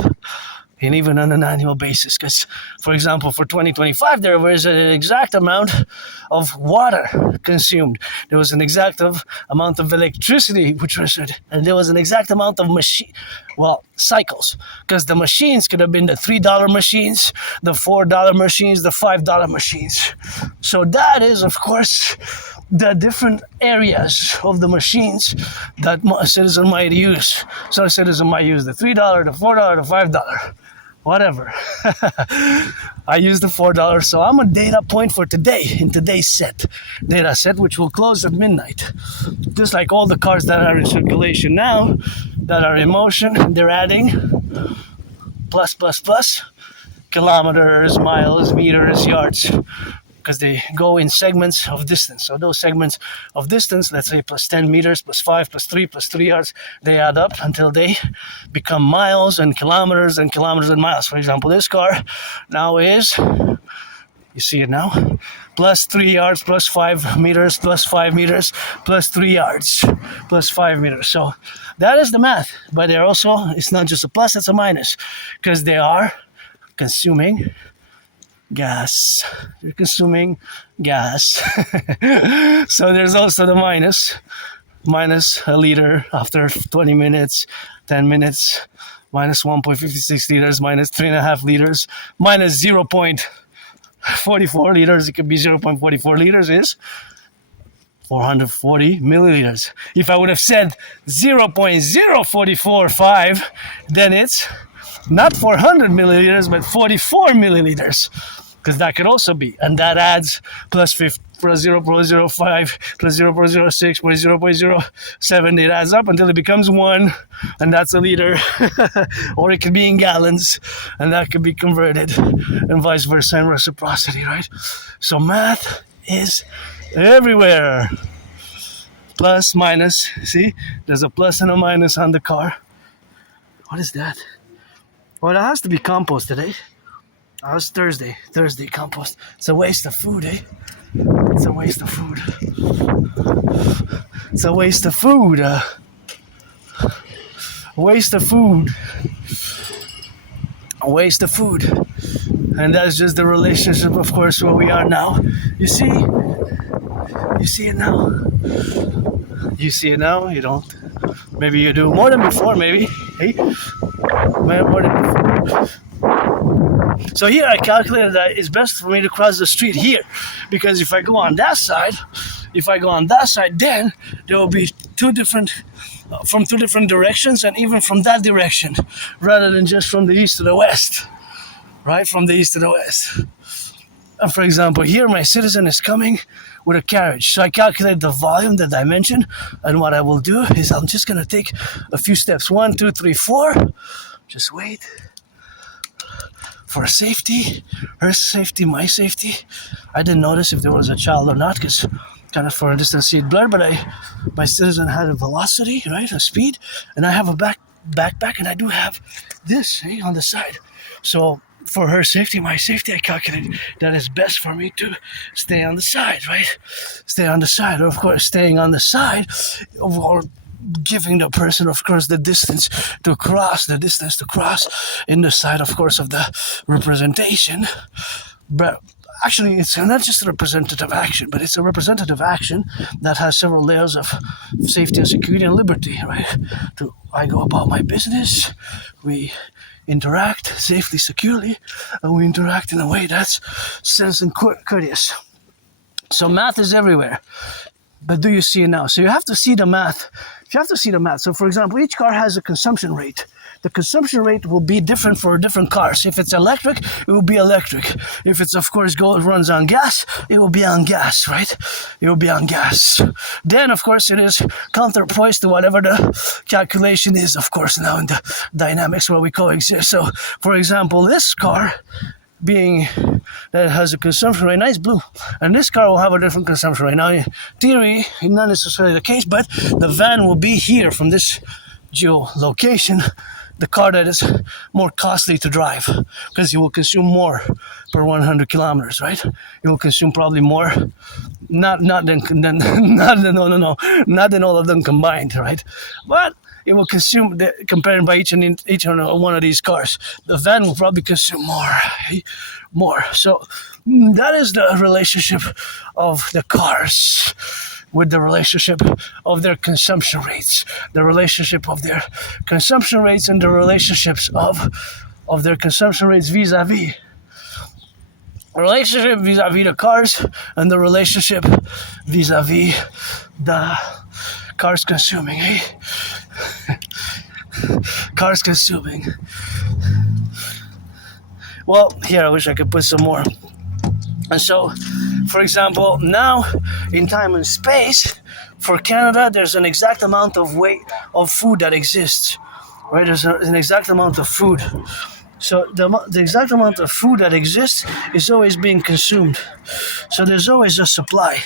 And even on an annual basis, because, for example, for 2025, there was an exact amount of water consumed. There was an exact amount of electricity which was, and there was an exact amount of cycles, because the machines could have been the $3 machines, the $4 machines, the $5 machines. So that is, of course, the different areas of the machines that a citizen might use. So a citizen might use the $3, the $4, the $5. Whatever. I use the $4, so I'm a data point for today, in today's data set, which will close at midnight. Just like all the cars that are in circulation now, that are in motion, they're adding plus, kilometers, miles, meters, yards, because they go in segments of distance. So those segments of distance, let's say plus 10 meters, plus 5, plus 3 yards, they add up until they become miles and kilometers and miles. For example, this car now is, you see it now, plus 3 yards, plus 5 meters, plus 5 meters, plus 3 yards, plus 5 meters. So that is the math. But they're also, it's not just a plus, it's a minus, because they are consuming gas. You're consuming gas. So there's also the minus a liter after 20 minutes, 10 minutes, minus 1.56 liters, minus 3.5 liters, minus 0.44 liters. It could be 0.44 liters is 440 milliliters. If I would have said 0.0445, then it's not 400 milliliters, but 44 milliliters, because that could also be, and that adds plus 0.05, plus 0.06, plus 0.07, it adds up until it becomes 1, and that's a liter. Or it could be in gallons, and that could be converted, and vice versa, and reciprocity, right? So math is everywhere. Plus, minus, see? There's a plus and a minus on the car. What is that? Well, it has to be composted, eh? Oh, it's Thursday compost. It's a waste of food, eh? It's a waste of food. It's a waste of food. Waste of food. A waste of food. And that's just the relationship, of course, where we are now. You see? You see it now? You see it now? You don't? Maybe you do more than before, maybe. Hey? More than before. So here I calculated that it's best for me to cross the street here, because if I go on that side, then there will be from two different directions, and even from that direction, rather than just from the east to the west, right? From the east to the west. And for example, here my citizen is coming with a carriage. So I calculate the volume, the dimension, and what I will do is I'm just going to take a few steps. 1, 2, 3, 4. Just wait. For safety, her safety, my safety. I didn't notice if there was a child or not, because kind of for a distance see it blurred, but my citizen had a velocity, right, a speed, and I have a backpack, and I do have this on the side. So for her safety, my safety, I calculated that it's best for me to stay on the side, right? Stay on the side. Of course, staying on the side, or giving the person, of course, the distance to cross in the side, of course, of the representation. But actually, it's not just a representative action, but it's a representative action that has several layers of safety and security and liberty, right? I go about my business, we interact safely, securely, and we interact in a way that's sense and courteous. So math is everywhere. But do you see it now? So you have to see the math. So for example, each car has a consumption rate. The consumption rate will be different for different cars. If it's electric, it will be electric. If it's, of course, runs on gas, it will be on gas, right? It will be on gas. Then, of course, it is counterpoised to whatever the calculation is, of course, now in the dynamics where we coexist. So, for example, this car being that has a consumption rate, nice blue, and this car will have a different consumption rate. Now, in theory, not necessarily the case, but the van will be here from this geolocation, the car that is more costly to drive, because you will consume more per 100 kilometers, right? You will consume probably more, not than all of them combined, right? But it will consume, compared by each one of these cars, the van will probably consume more. So that is the relationship of the cars with the relationship of their consumption rates, the relationship of their consumption rates and the relationships of their consumption rates vis-a-vis. Relationship vis-a-vis the cars and the relationship vis-a-vis the cars consuming, Cars consuming. Well, here I wish I could put some more. And so, for example, now in time and space, for Canada, there's an exact amount of weight of food that exists, right? There's an exact amount of food So the exact amount of food that exists is always being consumed. So there's always a supply.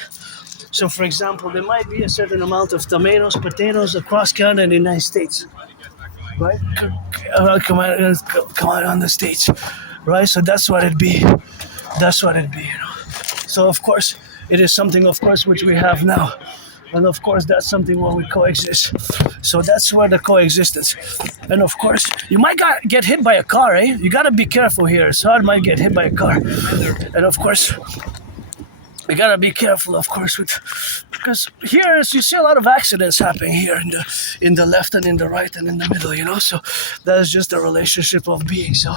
So for example, there might be a certain amount of tomatoes, potatoes across Canada and the United States, right? Come out on the States, right? So that's what it'd be. That's what it'd be, you know. So of course, it is something, of course, which we have now. And of course, that's something where we coexist. So that's where the coexistence. And of course, you might get hit by a car, eh? You gotta be careful here. Soeur might get hit by a car. And of course, you gotta be careful, of course, because here you see a lot of accidents happening here in the left and in the right and in the middle, you know. So that's just the relationship of being. So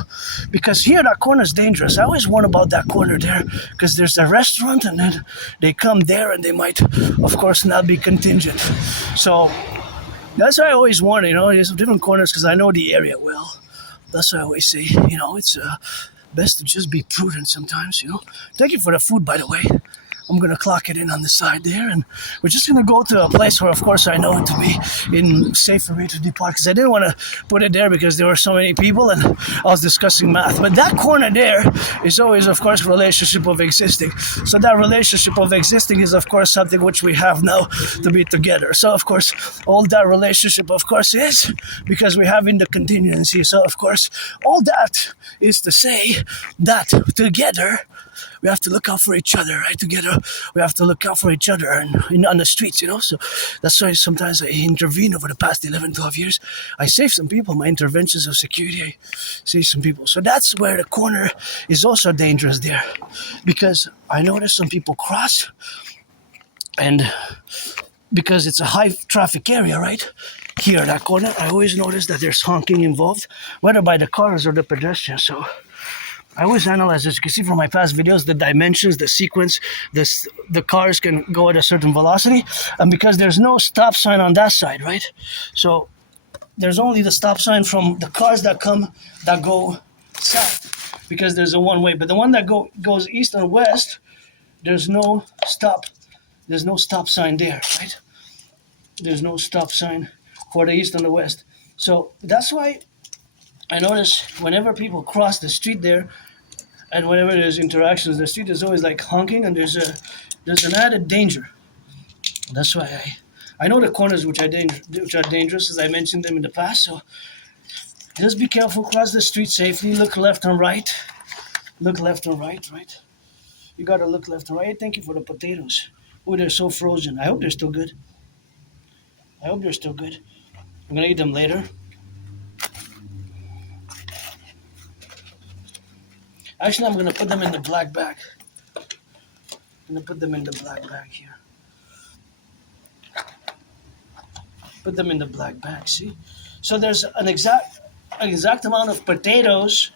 because here that corner is dangerous. I always warn about that corner there because there's a restaurant and then they come there and they might, of course, not be contingent. So that's why I always warn, you know, there's different corners because I know the area well. That's why I always say, you know, it's best to just be prudent sometimes, you know. Thank you for the food, by the way. I'm going to clock it in on the side there, and we're just going to go to a place where, of course, I know it to be safe for me to depart, because I didn't want to put it there because there were so many people and I was discussing math. But that corner there is always, of course, relationship of existing. So that relationship of existing is, of course, something which we have now to be together. So, of course, all that relationship, of course, is because we have in the continuancy. So, of course, all that is to say that together, we have to look out for each other, right? Together, we have to look out for each other and on the streets, you know? So that's why sometimes I intervene over the past 11, 12 years. I save some people, my interventions of security, I save some people. So that's where the corner is also dangerous there. Because I notice some people cross, and because it's a high traffic area, right? Here, that corner, I always notice that there's honking involved, whether by the cars or the pedestrians. So I always analyze this. You can see from my past videos the dimensions, the sequence, the cars can go at a certain velocity, and because there's no stop sign on that side, right? So there's only the stop sign from the cars that go south, because there's a one way. But the one that goes east and west, there's no stop. There's no stop sign there, right? There's no stop sign for the east and the west. So that's why I notice whenever people cross the street there, and whenever there's interactions, the street is always like honking, and there's an added danger. That's why I know the corners which are dangerous, as I mentioned them in the past. So just be careful, cross the street safely, look left and right. Look left and right, right? You gotta look left and right. Thank you for the potatoes. Oh, they're so frozen. I hope they're still good. I'm gonna eat them later. Actually, I'm going to put them in the black bag. Here. Put them in the black bag, see? So there's an exact amount of potatoes.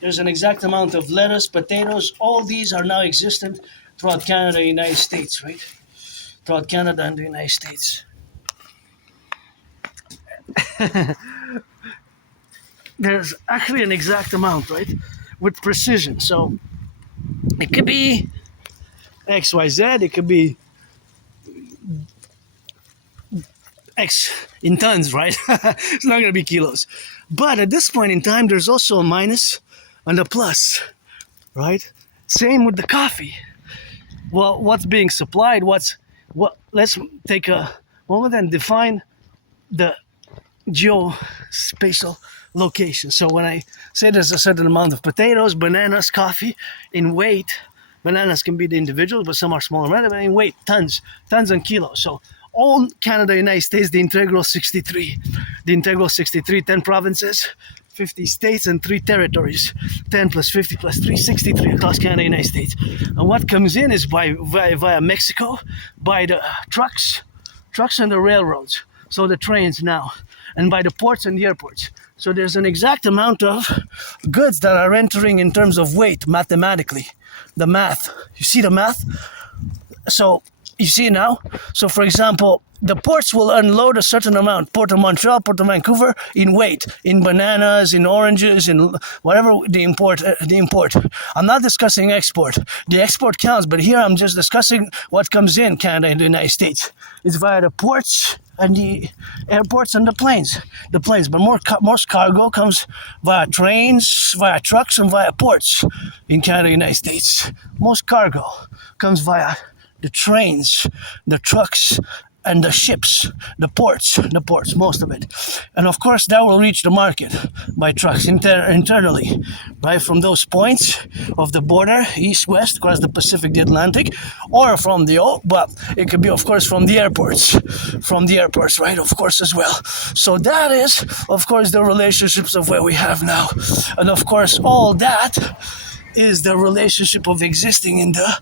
There's an exact amount of lettuce, potatoes. All these are now existent throughout Canada and the United States, right? Throughout Canada and the United States. There's actually an exact amount, right? With precision. So it could be XYZ, it could be X in tons, right? It's not going to be kilos. But at this point in time, there's also a minus and a plus, right? Same with the coffee. Well, what's being supplied, let's take a moment and define the geospatial location. So when I say there's a certain amount of potatoes, bananas, coffee, in weight, bananas can be the individuals, but some are smaller, right? But in weight, tons and kilos. So all Canada, United States, the integral 63. The integral 63, 10 provinces, 50 states, and 3 territories. 10 plus 50 plus 3, 63 across Canada, United States. And what comes in is via Mexico, by the trucks and the railroads. So the trains now, and by the ports and the airports. So there's an exact amount of goods that are entering in terms of weight, mathematically. The math. You see the math? So you see it now? So for example, the ports will unload a certain amount, Port of Montreal, Port of Vancouver, in weight, in bananas, in oranges, in whatever the import. I'm not discussing export. The export counts, but here I'm just discussing what comes in Canada and the United States. It's via the ports and the airports and the planes. But most cargo comes via trains, via trucks, and via ports in Canada, United States. Most cargo comes via the trains, the trucks, and the ships, the ports, most of it. And of course, that will reach the market by trucks internally, right? From those points of the border, east, west, across the Pacific, the Atlantic, or from but it could be, of course, from the airports, right? Of course, as well. So that is, of course, the relationships of where we have now. And of course, all that is the relationship of existing in the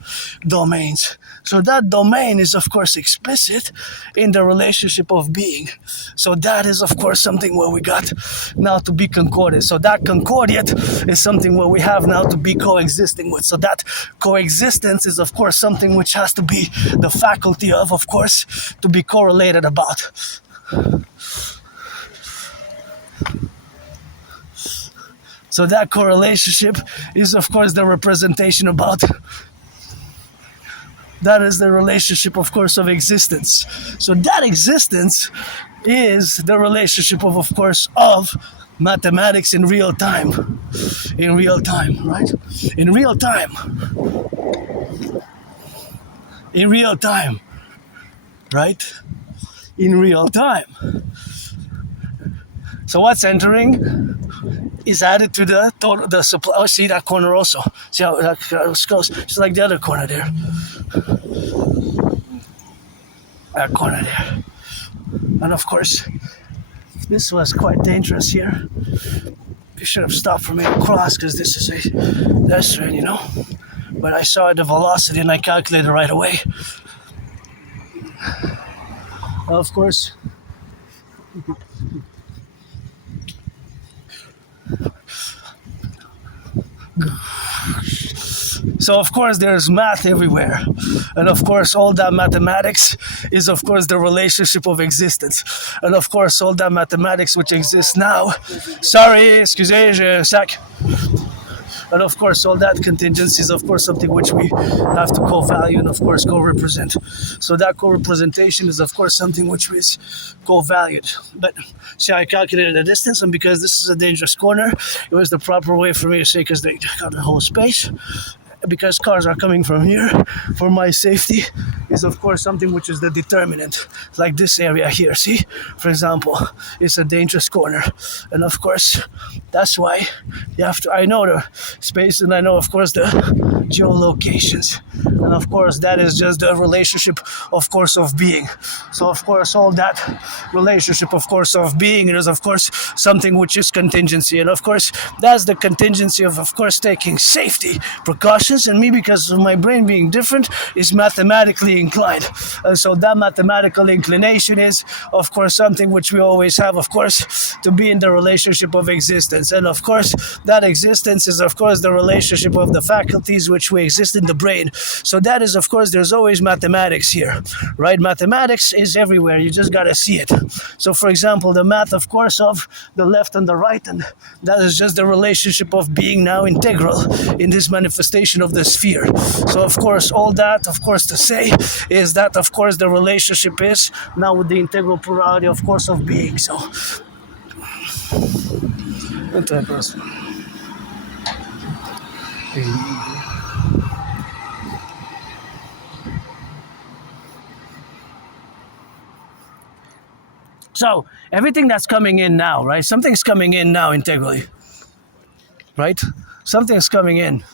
domains. So that domain is, of course, explicit in the relationship of being. So that is, of course, something where we got now to be concordant. So that concordiate is something where we have now to be coexisting with. So that coexistence is, of course, something which has to be the faculty of course, to be correlated about. So that correlationship is, of course, the representation about. That is the relationship, of course, of existence. So that existence is the relationship of course, of mathematics in real time. In real time, right? In real time. In real time, right? In real time. So what's entering is added to the total, the supply. Oh, see that corner also. See how that goes? It's like the other corner there. That corner there. And of course, this was quite dangerous here. You should have stopped for me to cross because this is a pedestrian, you know. But I saw the velocity and I calculated right away. Of course. So of course there's math everywhere, and of course all that mathematics is of course the relationship of existence, and of course all that mathematics which exists now. Sorry, excusez, je sac. And of course, all that contingency is, of course, something which we have to co-value and, of course, co-represent. So that co-representation is, of course, something which is co-valued. But see, I calculated the distance, and because this is a dangerous corner, it was the proper way for me to say, because they got the whole space. Because cars are coming from here, for my safety, is of course something which is the determinant. Like this area here, see? For example, it's a dangerous corner. And of course, that's why you have to, I know the space and I know of course the geolocations. And of course that is just the relationship of course of being. So of course all that relationship of course of being is of course something which is contingency. And of course that's the contingency of course taking safety precautions. And me, because of my brain being different, is mathematically inclined. And so that mathematical inclination is, of course, something which we always have, of course, to be in the relationship of existence. And of course, that existence is, of course, the relationship of the faculties which we exist in the brain. So that is, of course, there's always mathematics here, right? Mathematics is everywhere. You just got to see it. So, for example, the math, of course, of the left and the right, and that is just the relationship of being now integral in this manifestation of the sphere. So of course all that of course to say is that of course the relationship is now with the integral plurality of course of being. So so everything that's coming in now, right? Something's coming in now integrally, right? Something's coming in.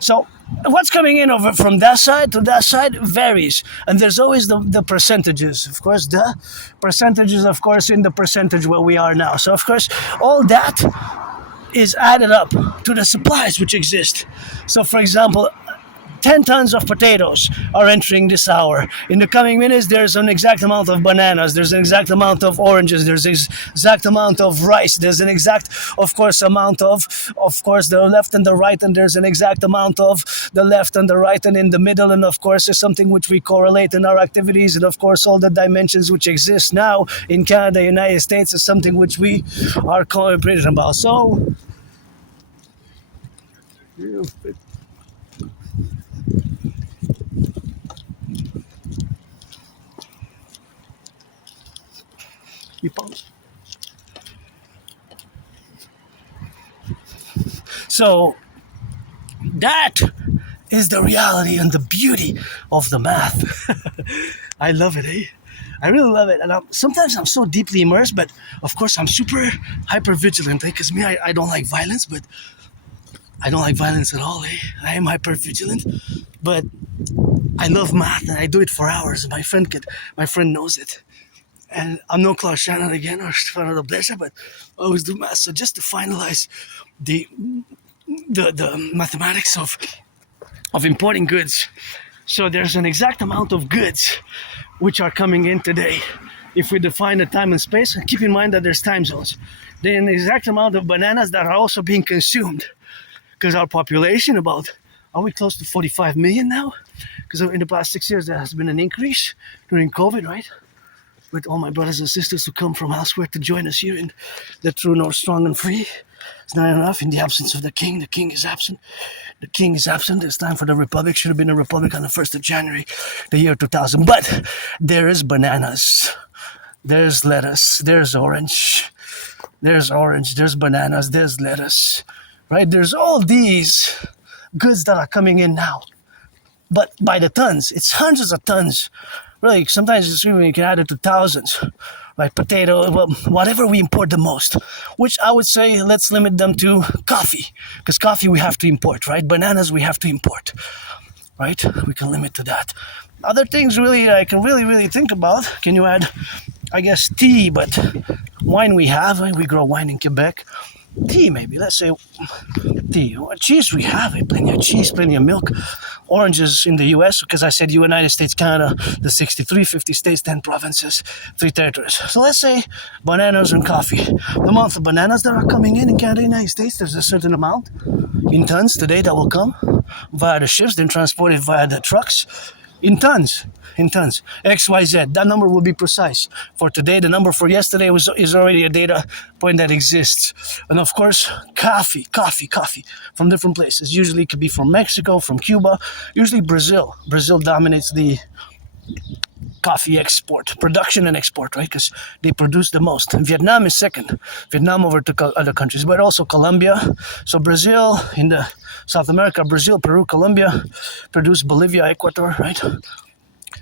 So what's coming in over from that side to that side varies. And there's always the percentages. Of course, the percentages, of course, in the percentage where we are now. So, of course, all that is added up to the supplies which exist. So, for example, 10 tons of potatoes are entering this hour. In the coming minutes, there's an exact amount of bananas, there's an exact amount of oranges, there's an exact amount of rice, there's an exact, of course, amount of course, the left and the right, and there's an exact amount of the left and the right, and in the middle, and of course, is something which we correlate in our activities, and of course, all the dimensions which exist now in Canada, United States, is something which we are cooperating about. So, You pause. So that is the reality and the beauty of the math. I love it, eh? I really love it. And sometimes I'm so deeply immersed, but of course I'm super hyper vigilant, eh? Because me, I don't like violence, but I don't like violence at all, eh? I am hyper vigilant, but I love math and I do it for hours. My friend knows it. And I'm no Clark Shannon again or Stefano the Blesser, but I always do math. So just to finalize the mathematics of importing goods. So there's an exact amount of goods which are coming in today. If we define the time and space, and keep in mind that there's time zones. Then the exact amount of bananas that are also being consumed. Because our population, are we close to 45 million now? Because in the past 6 years there has been an increase during COVID, right? With all my brothers and sisters who come from elsewhere to join us here in the true north, strong and free. It's not enough in the absence of the king. The king is absent. The king is absent. It's time for the republic. Should have been a republic on the 1st of January, the year 2000. But there is bananas. There's lettuce. There's orange. There's bananas. There's lettuce. Right? There's all these goods that are coming in now. But by the tons. It's hundreds of tons. Really, sometimes it's even, you can add it to thousands. Like potato, well, whatever we import the most, which I would say let's limit them to coffee, because coffee we have to import, right? Bananas we have to import, right? We can limit to that. Other things really I can really think about. Can you add, I guess, tea, but wine we have, we grow wine in Quebec. Tea maybe, let's say tea. Cheese we have, plenty of cheese, plenty of milk. Oranges in the US, because I said United States, Canada, the 63, 50 states, 10 provinces, 3 territories. So let's say bananas and coffee. The amount of bananas that are coming in Canada, United States, there's a certain amount in tons today that will come via the ships, then transported via the trucks in tons. XYZ, that number will be precise. For today, the number for yesterday is already a data point that exists. And of course, coffee from different places. Usually it could be from Mexico, from Cuba, usually Brazil. Brazil dominates the coffee export, production and export, right? Because they produce the most. And Vietnam is second. Vietnam overtook other countries, but also Colombia. So Brazil, in the South America, Brazil, Peru, Colombia, produce Bolivia, Ecuador, right?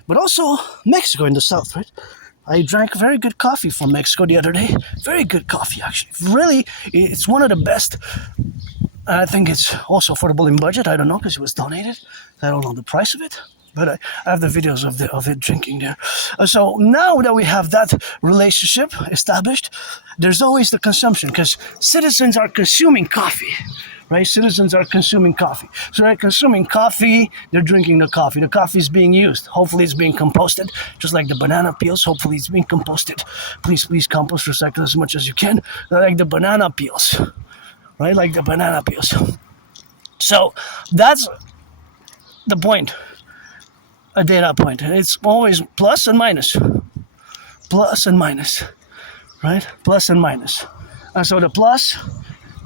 But also Mexico in the south, right? I drank very good coffee from Mexico the other day. Very good coffee, actually. Really, it's one of the best. I think it's also affordable in budget. I don't know, because it was donated. I don't know the price of it. But I have the videos of it drinking there. So now that we have that relationship established, there's always the consumption, because citizens are consuming coffee. Right? Citizens are consuming coffee. So they're consuming coffee, they're drinking the coffee. The coffee is being used. Hopefully it's being composted, just like the banana peels. Hopefully it's being composted. Please compost, recycle as much as you can. Like the banana peels, right? Like the banana peels. So that's the point, a data point. It's always plus and minus, right? Plus and minus. And so the plus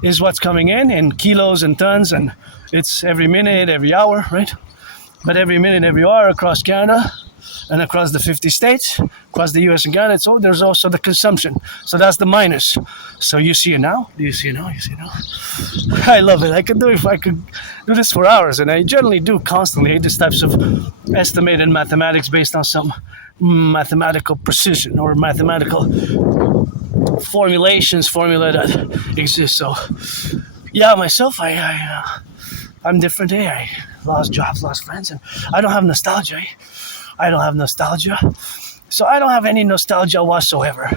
is what's coming in kilos and tons, and it's every minute, every hour, right? But every minute, every hour across Canada and across the 50 states, across the US and Canada, so there's also the consumption. So that's the minus. So you see it now? Do you see it now? You see it now? I love it. I could do this for hours, and I generally do constantly these types of estimated mathematics based on some mathematical precision or mathematical formula that exists. So yeah, myself, I'm different. I lost jobs, lost friends, and I don't have nostalgia. So I don't have any nostalgia whatsoever,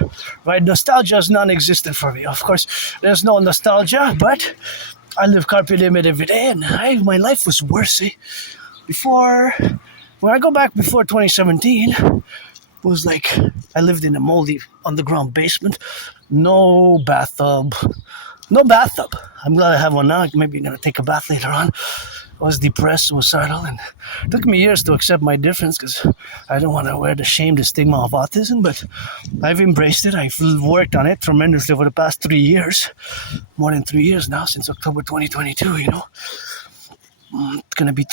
right? Nostalgia is non-existent for me. Of course, there's no nostalgia, but I live carpe diem every day, and my life was worse. When I go back before 2017, it was like I lived in a moldy underground basement, no bathtub. I'm glad I have one now. Maybe I'm gonna take a bath later on. I was depressed, suicidal, and it took me years to accept my difference, because I don't want to wear the shame, the stigma of autism, but I've embraced it. I've worked on it tremendously over the past 3 years, more than 3 years now, since October 2022, It's going to be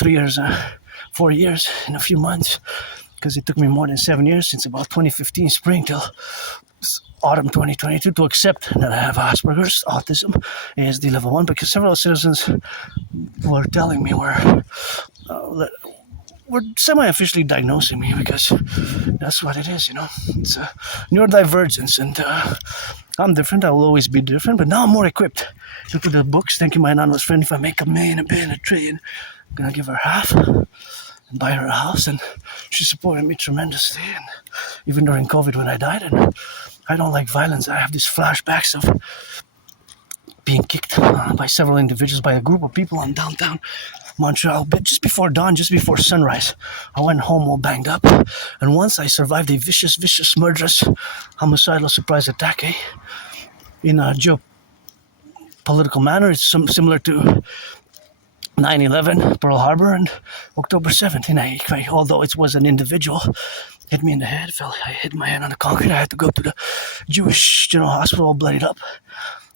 4 years in a few months, because it took me more than 7 years, since about 2015 spring till autumn 2022 to accept that I have Asperger's, autism, ASD level 1, because several citizens were telling me were semi-officially diagnosing me, because that's what it is, It's a neurodivergence, and I'm different. I will always be different, but now I'm more equipped. Look at the books. Thank you, my anonymous friend. If I make $1 million, $1 billion, $1 trillion, I'm gonna give her half and buy her a house, and she supported me tremendously. And even during COVID when I died, and I don't like violence. I have these flashbacks of being kicked by several individuals, by a group of people on downtown Montreal, but just before dawn, just before sunrise. I went home all banged up, and once I survived a vicious, murderous, homicidal surprise attack, in a geopolitical manner. It's similar to 9/11, Pearl Harbor, and October 7th. And although it was an individual, hit me in the head, I hit my head on the concrete. I had to go to the Jewish General Hospital, all bloodied up.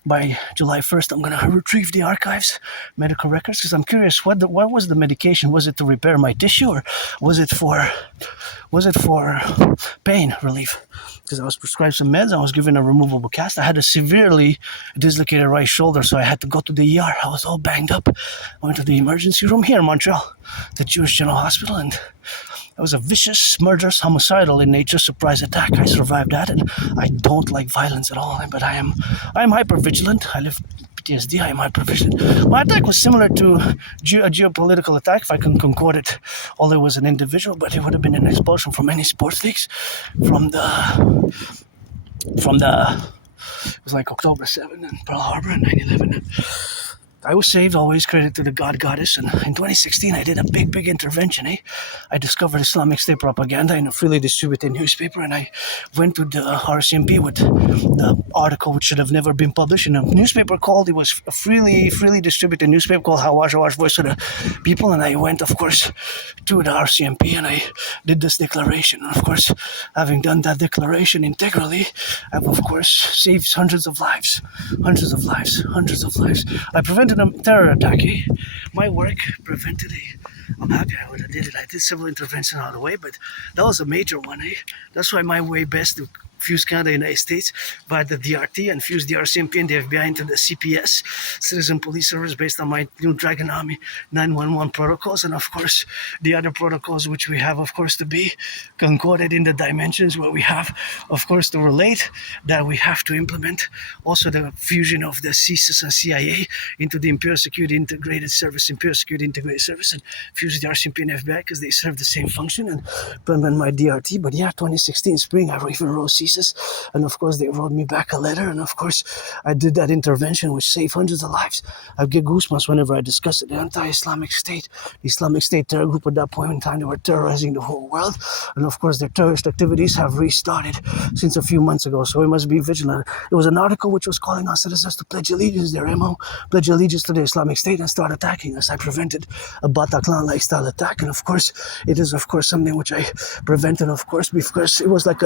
By July 1st, I'm going to retrieve the archives, medical records, because I'm curious, what was the medication? Was it to repair my tissue, or was it for pain relief? Because I was prescribed some meds, I was given a removable cast. I had a severely dislocated right shoulder, so I had to go to the ER. I was all banged up. I went to the emergency room here in Montreal, the Jewish General Hospital, and it was a vicious, murderous, homicidal in nature surprise attack. I survived that, and I don't like violence at all. But I am hypervigilant. I live PTSD. I am hypervigilant. My attack was similar to a geopolitical attack, if I can concord it. Although it was an individual, but it would have been an expulsion from any sports leagues, from the. It was like October 7th and Pearl Harbor and 9/11. I was saved, always credit to the God Goddess, and in 2016 I did a big intervention. I discovered Islamic State propaganda in a freely distributed newspaper, and I went to the RCMP with the article which should have never been published in a newspaper called, it was a freely distributed newspaper called Hawash Voice of the People, and I went, of course, to the RCMP and I did this declaration. And of course, having done that declaration integrally, I've of course saved hundreds of lives. I prevented a terror attack. My work prevented I'm happy I would have did it. I did several interventions out of the way, but that was a major one. That's why my way best to fuse Canada and the United States via the DRT and fuse the RCMP and the FBI into the CPS, Citizen Police Service, based on my new Dragon Army 911 protocols, and of course the other protocols which we have, of course, to be concorded in the dimensions where we have, of course, to relate that we have to implement also the fusion of the CSIS and CIA into the Imperial Security Integrated Service, and fuse the RCMP and FBI because they serve the same function, and implement my DRT. But yeah, 2016 spring, I even wrote CSIS, and of course they wrote me back a letter, and of course I did that intervention which saved hundreds of lives. I get goosebumps whenever I discuss it. The anti-Islamic State, the Islamic State terror group, at that point in time they were terrorizing the whole world, and of course their terrorist activities have restarted since a few months ago, so we must be vigilant. There was an article which was calling on citizens to pledge allegiance, their MO, pledge allegiance to the Islamic State and start attacking us. I prevented a Bataclan-like style attack, and of course it is of course something which I prevented, of course, because it was like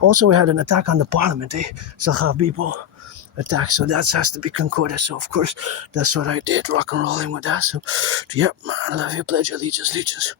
also we had an attack on the parliament, Sahabibo attack, so that has to be concorded. So of course that's what I did, rock and rolling with that. So yep, I love you, pledge allegiance.